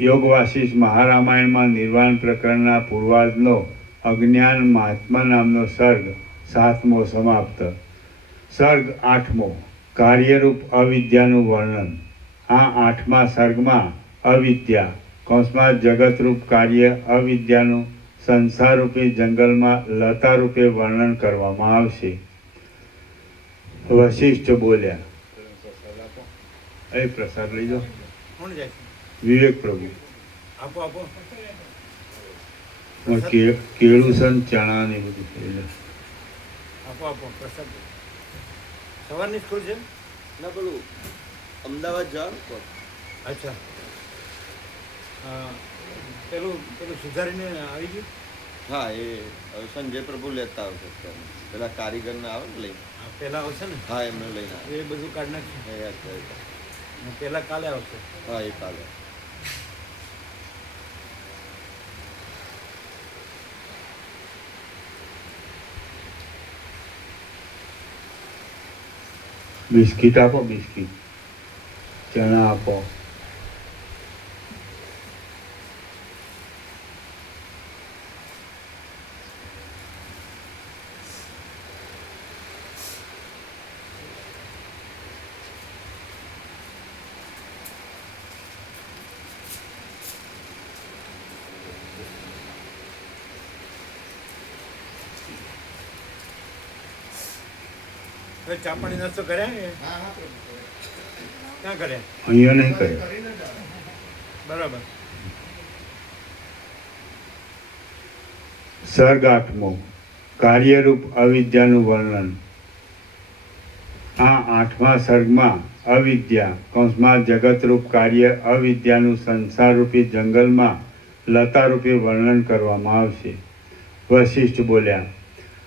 યોગ વાસિષ્ઠ મહારામાયણમાં નિર્વાણ પ્રકરણના પૂર્વાર્ધનો અજ્ઞાન મહાત્મા નામનો સર્ગ 7મો સમાપ્ત. સર્ગ 8મો કાર્યરૂપ અવિદ્યાનું વર્ણન. આ 8મા સર્ગમાં અવિદ્યા કૌંસમાં જગતરૂપ કાર્ય અવિદ્યાનું સંસારરૂપી જંગલમાં લતા રૂપે વર્ણન કરવામાં આવશે. વશિષ્ઠ બોલ્યા, એ પ્રસાદ લઈ જાઓ. વિવેક પ્રભુ કેળું સન ચણા ને બધું સવારની સ્કૂલ છે ના પેલું અમદાવાદ જાવ. અચ્છા, પેલું સુધારીને આવી ગયું. હા, એ હવે સંજય પ્રભુ લેતા આવશે. પેલા કારીગરને આવે ને લઈને. પહેલા આવશે ને? હા, એમને લઈને આવે. એ બધું કાઢ નાખશે. પહેલા કાલે આવશે. હા, એ કાલે. બિસ્કિટ આપો, બિસ્કિટ ચણા આપો. ચા પાણી નાસ્તો કર્યા? ક્યાં કર્યા? અહીંયા નહીં કરે. બરાબર. સર્ગ 8મો કાર્યરૂપ અવિદ્યાનું વર્ણન. આ 8મા સર્ગમાં અવિદ્યા કૌંસમાં જગતરૂપ કાર્ય અવિદ્યાનું સંસારરૂપી જંગલમાં લતારૂપી વર્ણન કરવામાં આવશે. વશિષ્ઠ બોલ્યા,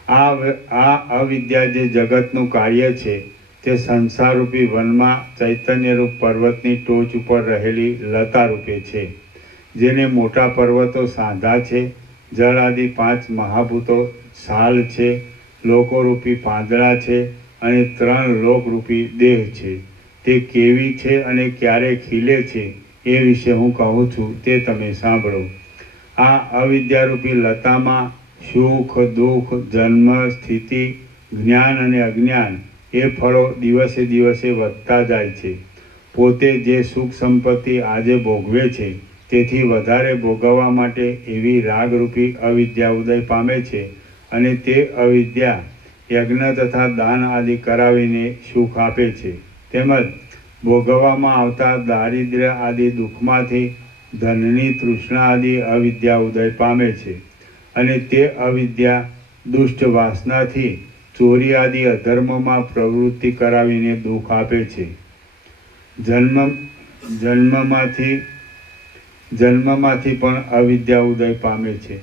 આ અવિદ્યા જે જગતનું કાર્ય છે, તે સંસારરૂપી વનમાં ચૈતન્યરૂપ પર્વતની ટોચ ઉપર રહેલી લતા રૂપે છે, જેને મોટા પર્વતો સાંધા છે, જળ આદિ 5 મહાભૂતો છાલ છે, લોકોરૂપી પાંદડા છે, અને 3 લોકરૂપી દેહ છે. તે કેવી છે અને ક્યારે ખીલે છે એ વિશે હું કહું છું, તે તમે સાંભળો. આ અવિદ્યારૂપી લતામાં સુખ, દુઃખ, જન્મ, સ્થિતિ, જ્ઞાન અને અજ્ઞાન એ ફળો દિવસે દિવસે વધતા જાય છે. પોતે જે સુખ સંપત્તિ આજે ભોગવે છે, તેથી વધારે ભોગવવા માટે એવી રાગરૂપી અવિદ્યા ઉદય પામે છે, અને તે અવિદ્યા યજ્ઞ તથા દાન આદિ કરાવીને સુખ આપે છે. તેમજ ભોગવવામાં આવતા દારિદ્ર્ય આદિ દુઃખમાંથી ધનની તૃષ્ણા આદિ અવિદ્યા ઉદય પામે છે, અને તે અવિદ્યા દુષ્ટ વાસનાથી ચોરી આદિ અધર્મમાં પ્રવૃત્તિ કરાવીને દુઃખ આપે છે. જન્મમાંથી પણ અવિદ્યા ઉદય પામે છે.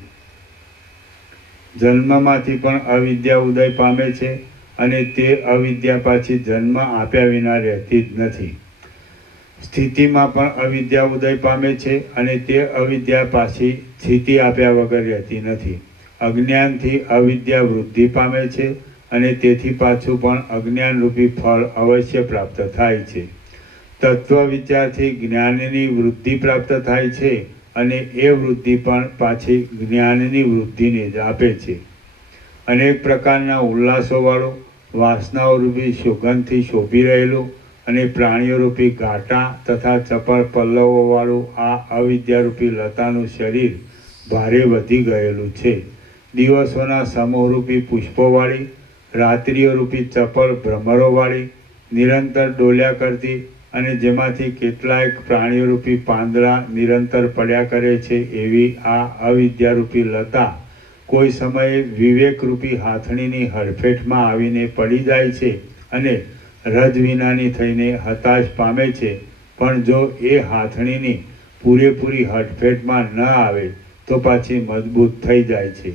જન્મમાંથી પણ અવિદ્યા ઉદય પામે છે, અને તે અવિદ્યા પાછી જન્મ આપ્યા વિના રહેતી જ નથી. સ્થિતિમાં પણ અવિદ્યા ઉદય પામે છે, અને તે અવિદ્યા પાછી સ્થિતિ આપ્યા વગર રહેતી નથી. અજ્ઞાનથી અવિદ્યા વૃદ્ધિ પામે છે, અને તેથી પાછું પણ અજ્ઞાનરૂપી ફળ અવશ્ય પ્રાપ્ત થાય છે. તત્વ વિચારથી જ્ઞાનની વૃદ્ધિ પ્રાપ્ત થાય છે, અને એ વૃદ્ધિ પણ પાછી જ્ઞાનની વૃદ્ધિને જ આપે છે. અનેક પ્રકારના ઉલ્લાસોવાળું વાસનાઓરૂપી સુગંધથી શોભી રહેલું અને પ્રાણીઓરૂપી ઘાટા તથા ચપળ પલ્લવોવાળું આ અવિદ્યારૂપી લતાનું શરીર ભારે વધી ગયેલું છે. દિવસોના સમૂહરૂપી પુષ્પોવાળી, રાત્રિઓરૂપી ચપળ ભ્રમરોવાળી, નિરંતર ડોલ્યા કરતી, અને જેમાંથી કેટલાયક પ્રાણીઓરૂપી પાંદડા નિરંતર પડ્યા કરે છે, એવી આ અવિદ્યારૂપી લતા કોઈ સમયે વિવેકરૂપી હાથણીની હડફેટમાં આવીને પડી જાય છે, અને રજ વિનાની થઈને હતાશ પામે છે. પણ જો એ હાથણીની પૂરેપૂરી હડફેટમાં ન આવે તો પાછી મજબૂત થઈ જાય છે.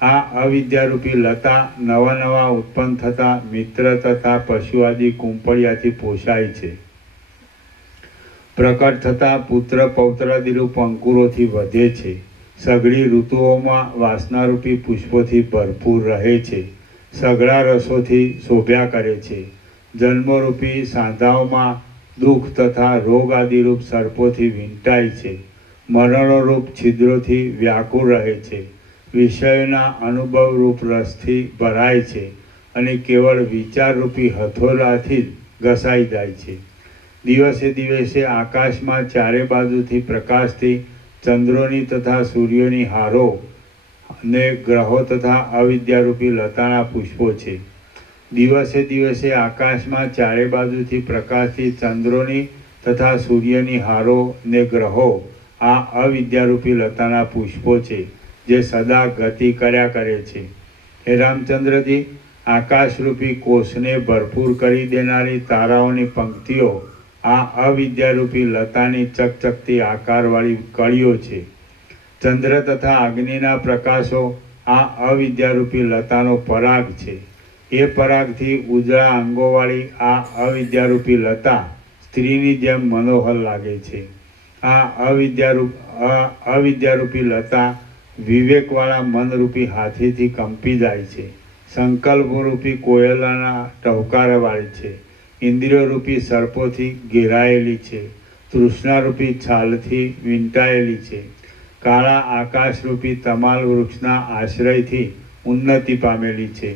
આ અવિદ્યારૂપી લતા નવા નવા ઉત્પન્ન થતા મિત્ર તથા પશુ આદિ કુંપળિયાથી પોષાય છે. પ્રકટ થતા પુત્ર પૌત્રાદિરૂપ અંકુરોથી વધે છે. સઘળી ઋતુઓમાં વાસનારૂપી પુષ્પોથી ભરપૂર રહે છે. સઘળા રસોથી શોભ્યા કરે છે. જન્મરૂપી સાંધાઓમાં દુઃખ તથા રોગ આદિરૂપ સર્પોથી વીંટાય છે. મરણોરૂપ છિદ્રોથી વ્યાકુળ રહે છે. વિષયોના અનુભવરૂપ રસથી ભરાય છે અને કેવળ વિચારરૂપી હથોલાથી જ ઘસાઈ જાય છે. દિવસે દિવસે આકાશમાં ચારે બાજુથી પ્રકાશથી ચંદ્રોની તથા સૂર્યોની હારો અને ગ્રહો તથા અવિદ્યારૂપી લતાના પુષ્પો છે. દિવસે દિવસે આકાશમાં ચારે બાજુથી પ્રકાશથી ચંદ્રોની તથા સૂર્યની હારો ને ગ્રહો આ અવિદ્યારૂપી લતાના પુષ્પો છે, જે સદા ગતિ કર્યા કરે છે. હે રામચંદ્રજી, આકાશરૂપી કોષને ભરપૂર કરી દેનારી તારાઓની પંક્તિઓ આ અવિદ્યારૂપી લતાની ચકચકતી આકારવાળી કળીઓ છે. ચંદ્ર તથા અગ્નિના પ્રકાશો આ અવિદ્યારૂપી લતાનો પરાગ છે. એ પરાગથી ઉજળા અંગોવાળી આ અવિદ્યારૂપી લતા સ્ત્રીની જેમ મનોહર લાગે છે. આ અવિદ્યારૂપી લતા વિવેકવાળા મનરૂપી હાથીથી કંપી જાય છે. સંકલ્પરૂપી કોયલાના ટહુકારવાળી છે. ઇન્દ્રિયોરૂપી સર્પોથી ઘેરાયેલી છે. તૃષ્ણારૂપી છાલથી વીંટાયેલી છે. કાળા આકાશરૂપી તમાલ વૃક્ષના આશ્રયથી ઉન્નતિ પામેલી છે.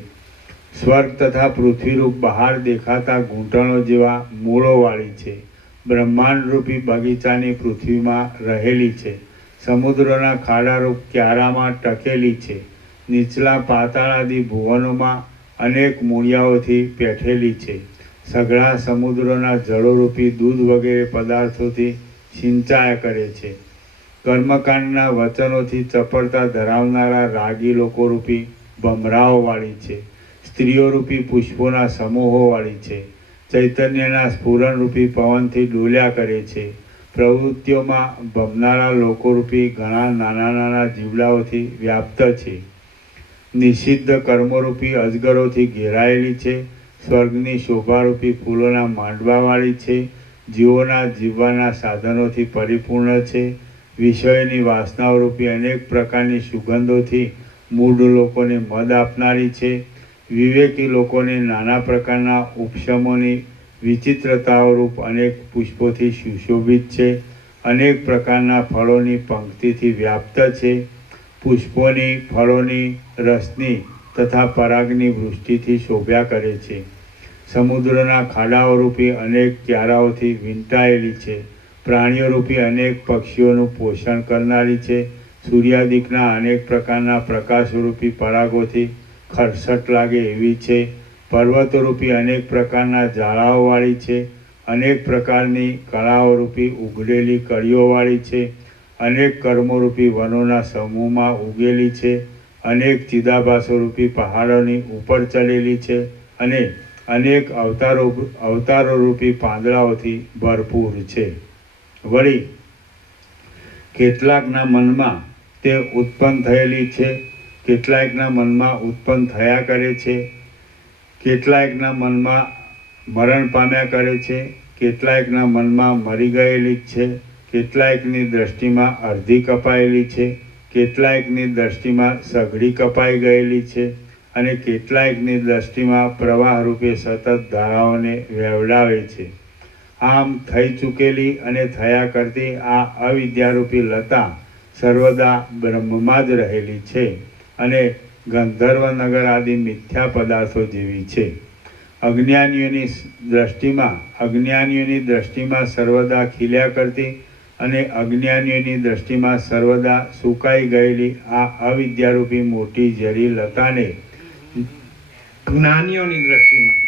સ્વર્ગ તથા પૃથ્વીરૂપ બહાર દેખાતા ઘૂંટણો જેવા મૂળોવાળી છે. બ્રહ્માંડરૂપી બગીચાની પૃથ્વીમાં રહેલી છે. સમુદ્રોના ખાડારૂપ ક્યારામાં ટકેલી છે. નીચલા પાતાળાદી ભુવનોમાં અનેક મૂળિયાઓથી પેઠેલી છે. સઘળા સમુદ્રોના જળોરૂપી દૂધ વગેરે પદાર્થોથી સિંચાયા કરે છે. કર્મકાંડના વચનોથી ચપળતા ધરાવનારા રાગી લોકોરૂપી ભમરાઓવાળી છે. સ્ત્રીઓરૂપી પુષ્પોના સમૂહોવાળી છે. ચૈતન્યના સ્ફુરણરૂપી પવનથી ડોલ્યા કરે છે. પ્રવૃત્તિઓમાં ભમનારા લોકોરૂપી ઘણા નાના નાના જીવડાઓથી વ્યાપ્ત છે. નિષિદ્ધ કર્મોરૂપી અજગરોથી ઘેરાયેલી છે. સ્વર્ગની શોભારૂપી ફૂલોના માંડવાવાળી છે. જીવોના જીવવાના સાધનોથી પરિપૂર્ણ છે. વિષયોની વાસનાઓરૂપી અનેક પ્રકારની સુગંધોથી મૂઢ લોકોને મદ આપનારી છે. વિવેકી લોકોને નાના પ્રકારના ઉપશમોની વિચિત્રતાઓરૂપ અનેક પુષ્પોથી સુશોભિત છે. અનેક પ્રકારના ફળોની પંક્તિથી વ્યાપ્ત છે. પુષ્પોની, ફળોની, રસની તથા પરાગની વૃષ્ટિથી શોભ્યા કરે છે. સમુદ્રના ખાડાઓરૂપી અનેક ક્યારાઓથી વીંટાયેલી છે. પ્રાણીઓરૂપી અનેક પક્ષીઓનું પોષણ કરનારી છે. સૂર્યાદિકના અનેક પ્રકારના પ્રકાશરૂપી પરાગોથી ખરસટ લાગે એવી છે. પર્વતોરૂપી અનેક પ્રકારના ઝાડાઓવાળી છે. અનેક પ્રકારની કળાઓરૂપી ઉઘડેલી કળીઓવાળી છે. અનેક કર્મોરૂપી વનોના સમૂહમાં ઉગેલી છે. અનેક ચિદાભાસોરૂપી પહાડોની ઉપર ચડેલી છે. અને અનેક અવતારોરૂપી પાંદડાઓથી ભરપૂર છે. વળી કેટલાકના મનમાં તે ઉત્પન્ન થયેલી છે, કેટલાકના મનમાં ઉત્પન્ન થયા કરે છે, કેટલાકના મનમાં મરણ પામ્યા કરે છે, કેટલાકના મનમાં મરી ગયેલી છે, કેટલાકની દ્રષ્ટિમાં અડધી કપાયેલી છે, કેટલાકની દ્રષ્ટિમાં સઘળી કપાઈ ગયેલી છે, અને કેટલાકની દ્રષ્ટિમાં પ્રવાહરૂપે સતત ધારાઓને વેવડાવે છે. આમ થઈ ચૂકેલી અને થયા કરતી આ અવિદ્યારૂપી લતા સર્વદા બ્રહ્મમાં જ રહેલી છે અને ગંધર્વનગર આદિ મિથ્યા પદાર્થો જેવી છે. અજ્ઞાનીઓની દ્રષ્ટિમાં સર્વદા ખીલ્યા કરતી અને અજ્ઞાનીઓની દ્રષ્ટિમાં સર્વદા સુકાઈ ગયેલી આ અવિદ્યારૂપી મોટી ઝેરી લતાને જ્ઞાનીઓની દ્રષ્ટિમાં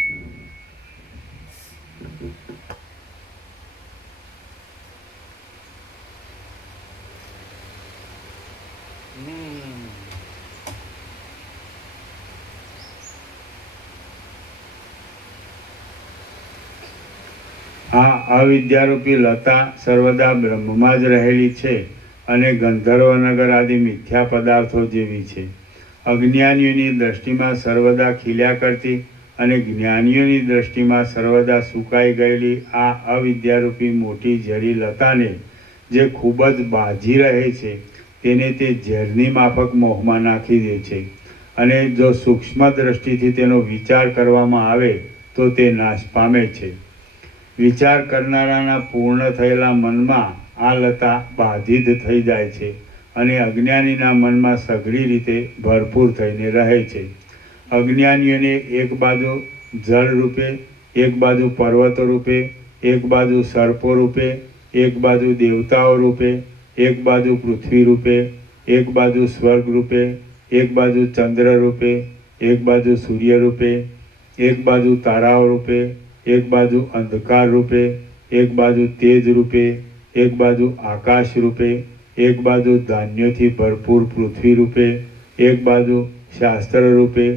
આ અવિદ્યારૂપી લતા સર્વદા બ્રહ્મમાં જ રહેલી છે અને ગંધર્વનગર આદિ મિથ્યા પદાર્થો જેવી છે. અજ્ઞાનીઓની દ્રષ્ટિમાં સર્વદા ખીલ્યા કરતી અને જ્ઞાનીઓની દ્રષ્ટિમાં સર્વદા સુકાઈ ગયેલી આ અવિદ્યારૂપી મોટી ઝેરી લતાને જે ખૂબ જ બાજી રહે છે તેને તે ઝેરની માફક મોહમાં નાખી દે છે અને જો સૂક્ષ્મ દ્રષ્ટિથી તેનો વિચાર કરવામાં આવે તો તે નાશ પામે છે. વિચાર કરનારાના પૂર્ણ થયેલા મનમાં આ લતા બાધિત થઈ જાય છે અને અજ્ઞાનીના મનમાં સઘળી રીતે ભરપૂર થઈને રહે છે. અજ્ઞાનીઓને એક બાજુ જળ રૂપે, એક બાજુ પર્વતો રૂપે, એક બાજુ સર્પો રૂપે, એક બાજુ દેવતાઓ રૂપે, એક બાજુ પૃથ્વી રૂપે, એક બાજુ સ્વર્ગ રૂપે, એક બાજુ ચંદ્ર રૂપે, એક બાજુ સૂર્ય રૂપે, એક બાજુ તારાઓ રૂપે, એક બાજુ અંધકાર રૂપે, એક બાજુ તેજ રૂપે, એક બાજુ આકાશ રૂપે, એક બાજુ ધાન્યોથી ભરપૂર પૃથ્વી રૂપે, એક બાજુ શાસ્ત્ર રૂપે,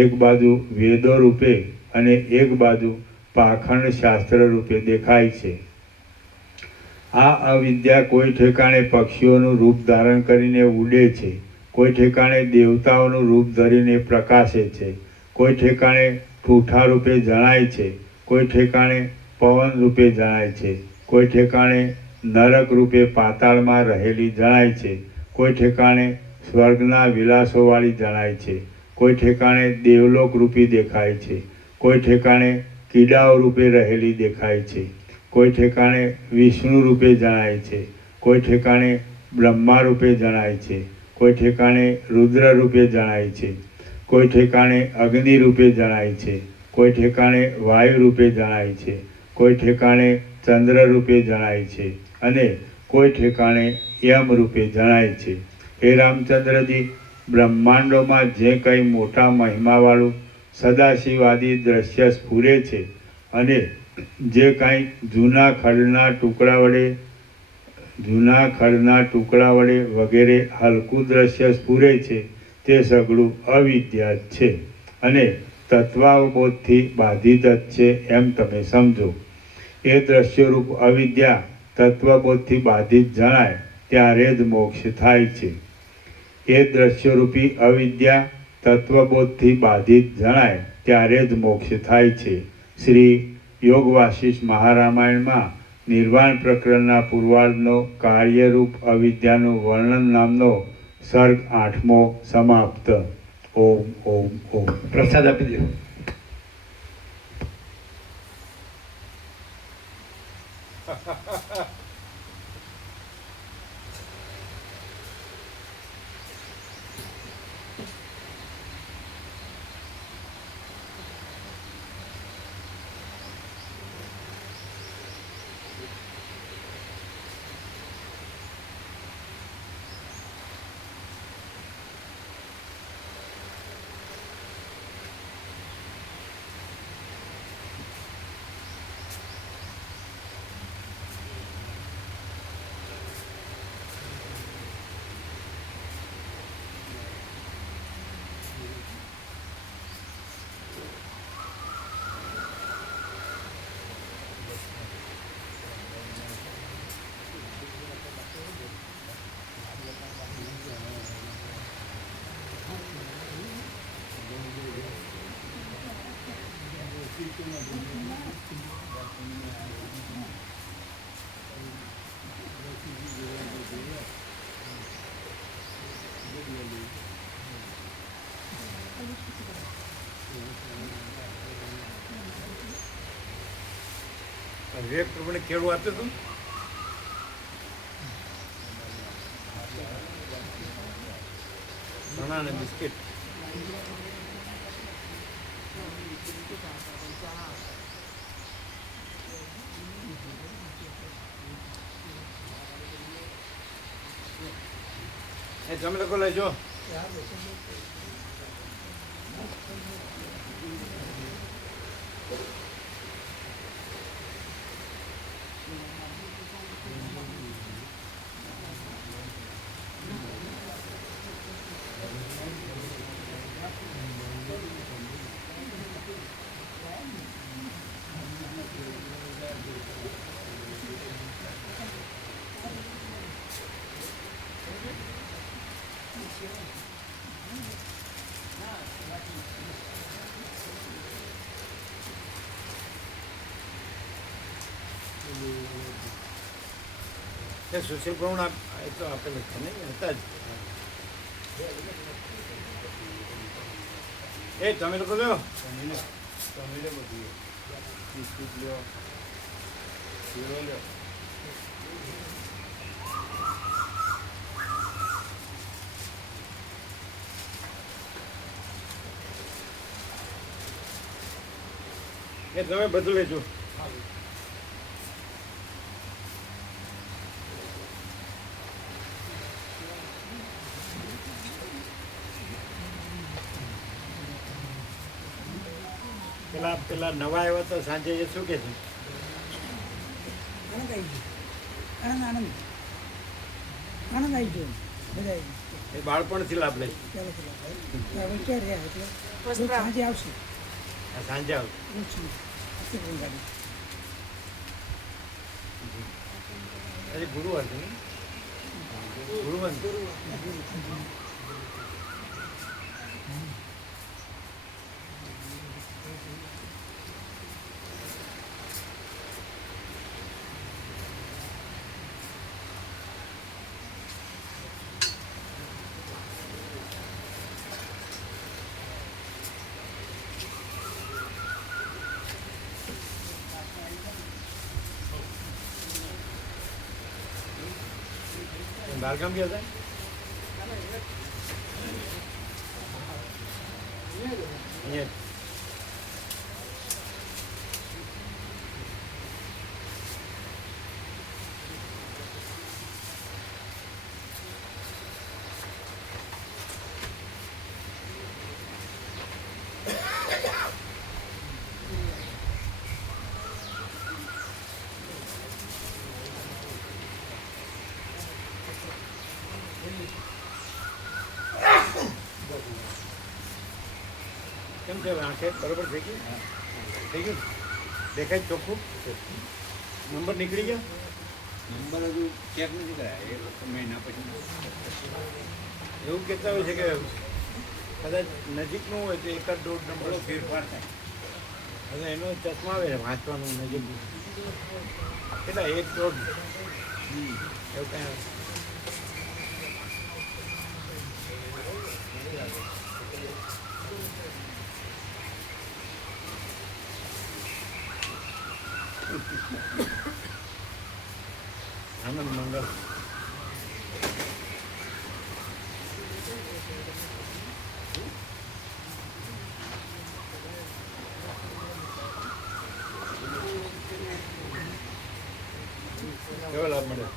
એક બાજુ વેદો રૂપે અને એક બાજુ પાખંડ શાસ્ત્ર રૂપે દેખાય છે. આ અવિદ્યા કોઈ ઠેકાણે પક્ષીઓનું રૂપ ધારણ કરીને ઉડે છે, કોઈ ઠેકાણે દેવતાઓનું રૂપ ધરીને પ્રકાશે છે, કોઈ ઠેકાણે ઠૂઠા રૂપે જણાય છે, કોઈ ઠેકાણે પવન રૂપે જણાય છે, કોઈ ઠેકાણે નરક રૂપે પાતાળમાં રહેલી જણાય છે, કોઈ ઠેકાણે સ્વર્ગના વિલાસોવાળી જણાય છે, કોઈ ઠેકાણે દેવલોક રૂપી દેખાય છે, કોઈ ઠેકાણે કીડાઓ રૂપે રહેલી દેખાય છે, કોઈ ઠેકાણે વિષ્ણુ રૂપે જણાય છે, કોઈ ઠેકાણે બ્રહ્મા રૂપે જણાય છે, કોઈ ઠેકાણે રુદ્ર રૂપે જણાય છે, કોઈ ઠેકાણે અગ્નિ રૂપે જણાય છે, કોઈ ઠેકાણે વાયુ રૂપે જણાય છે, કોઈ ઠેકાણે ચંદ્ર રૂપે જણાય છે અને કોઈ ઠેકાણે યમ રૂપે જણાય છે. હે રામચંદ્રજી, બ્રહ્માંડોમાં જે કંઈ મોટા મહિમાવાળું સદાશિવાદી દ્રશ્ય સ્ફુરે છે અને જે કાંઈ જૂના ખડના ટુકડા વડે વગેરે હલકું દ્રશ્ય સ્ફુરે છે તે સઘળું અવિદ્યા જ છે અને તત્વાવબોધથી બાધિત જ છે એમ તમે સમજો. એ દ્રશ્યરૂપ અવિદ્યા તત્વબોધથી બાધિત જણાય ત્યારે જ મોક્ષ થાય છે. એ દ્રશ્યરૂપી અવિદ્યા તત્વબોધથી બાધિત જણાય ત્યારે જ મોક્ષ થાય છે. શ્રી યોગ વાસિષ્ઠ મહારામાયણમાં નિર્વાણ પ્રકરણના પૂર્વાર્ધનો કાર્યરૂપ અવિદ્યાનું વર્ણન નામનો સર્ગ 8મો સમાપ્ત. ઓમ ઓમ ઓમ. પ્રસાદ આપી દો. વિવેક પ્રભુને કેળું આપ્યું હતું. ચણા અને બિસ્કિટ. એ તમે લોકો લેજો. એ સુશીલ પ્રમાણ એ તો આપેલું છે નહીં હતા જ. એ તમે લોકો લ્યો બિસ્કીટ લ્યો શીરો લ્યો. એ તમે બધું લેજો. પેલા નવા આવ્યા તો સાંજે એ શું કે છે? આનંદ આવી ગયો, આનંદ આવી ગયો બધા. એ બાળપણથી લાભ લે. હવે ક્યાં રહ્યા એટલે સાંજે આવશે. સાંજે આવ. ગાડી આજે ગુરુવાર છે ને? ગુરુવાર. બહારગામ ગયા હતા? અહીંયા. કેમ છે આંખે બરોબર થઈ ગયું? થઈ ગયું? દેખાય ચોખ્ખું? નંબર નીકળી ગયા? નંબર હજુ ચેક નથી કરાયા એ લોકો મહિના પછી. એવું કહેતા હોય છે કે કદાચ નજીકનું હોય તો એકાદ દોઢ નંબર ફેરફાર થાય. અને એનો ચશ્મા આવે વાંચવાનું નજીકનું કેટલા 1-1.5 એવું કાંઈ આનંદ મંગલ. કેવો લાભ મળ્યો?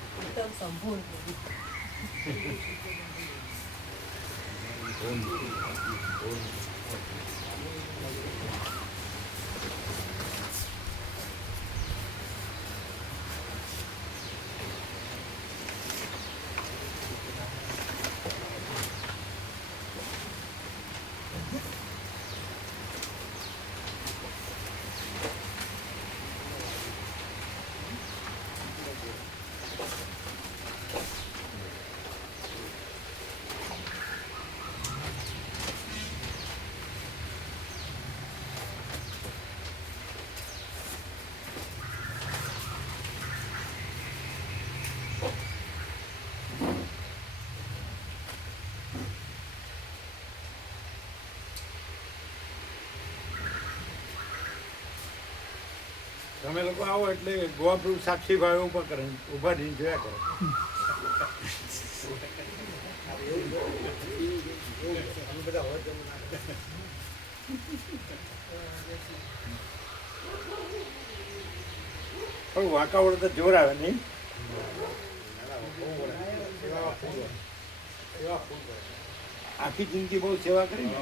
તમે લોકો આવો એટલે ગોવાપ્રુફ સાક્ષી ભાવે ઊભા કરે, ઊભા રહીને જોયા કરો. પણ વાંકા વડે તો જોર આવે નહીં. આખી જિંદગી બહુ સેવા કરી ને.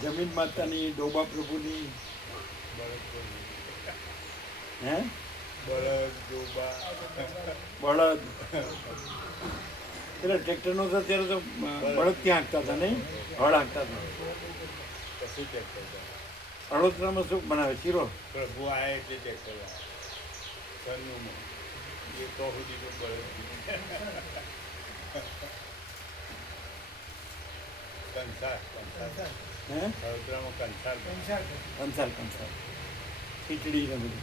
જમીન માતાની, ડોબા પ્રભુની, હે બળદ પેલા ટ્રેક્ટરનો તો અત્યારે તો બળદ ત્યાં હાંકતા હતા નહીં, હળ હાંકતા હતા. હળોતરામાં શું બનાવે? શીરો. પ્રભુ આવે એટલે ટ્રેક્ટર એ તો સુધી તો બળદ હે કંસાર ખીચડી ને બધું.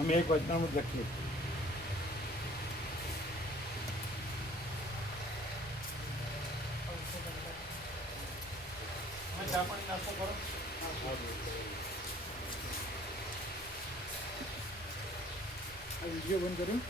અમે એક વચનામૃત લખીએ. ચા પાણી નાસ્તો કરો. આ વિડીયો બંધ કર્યો.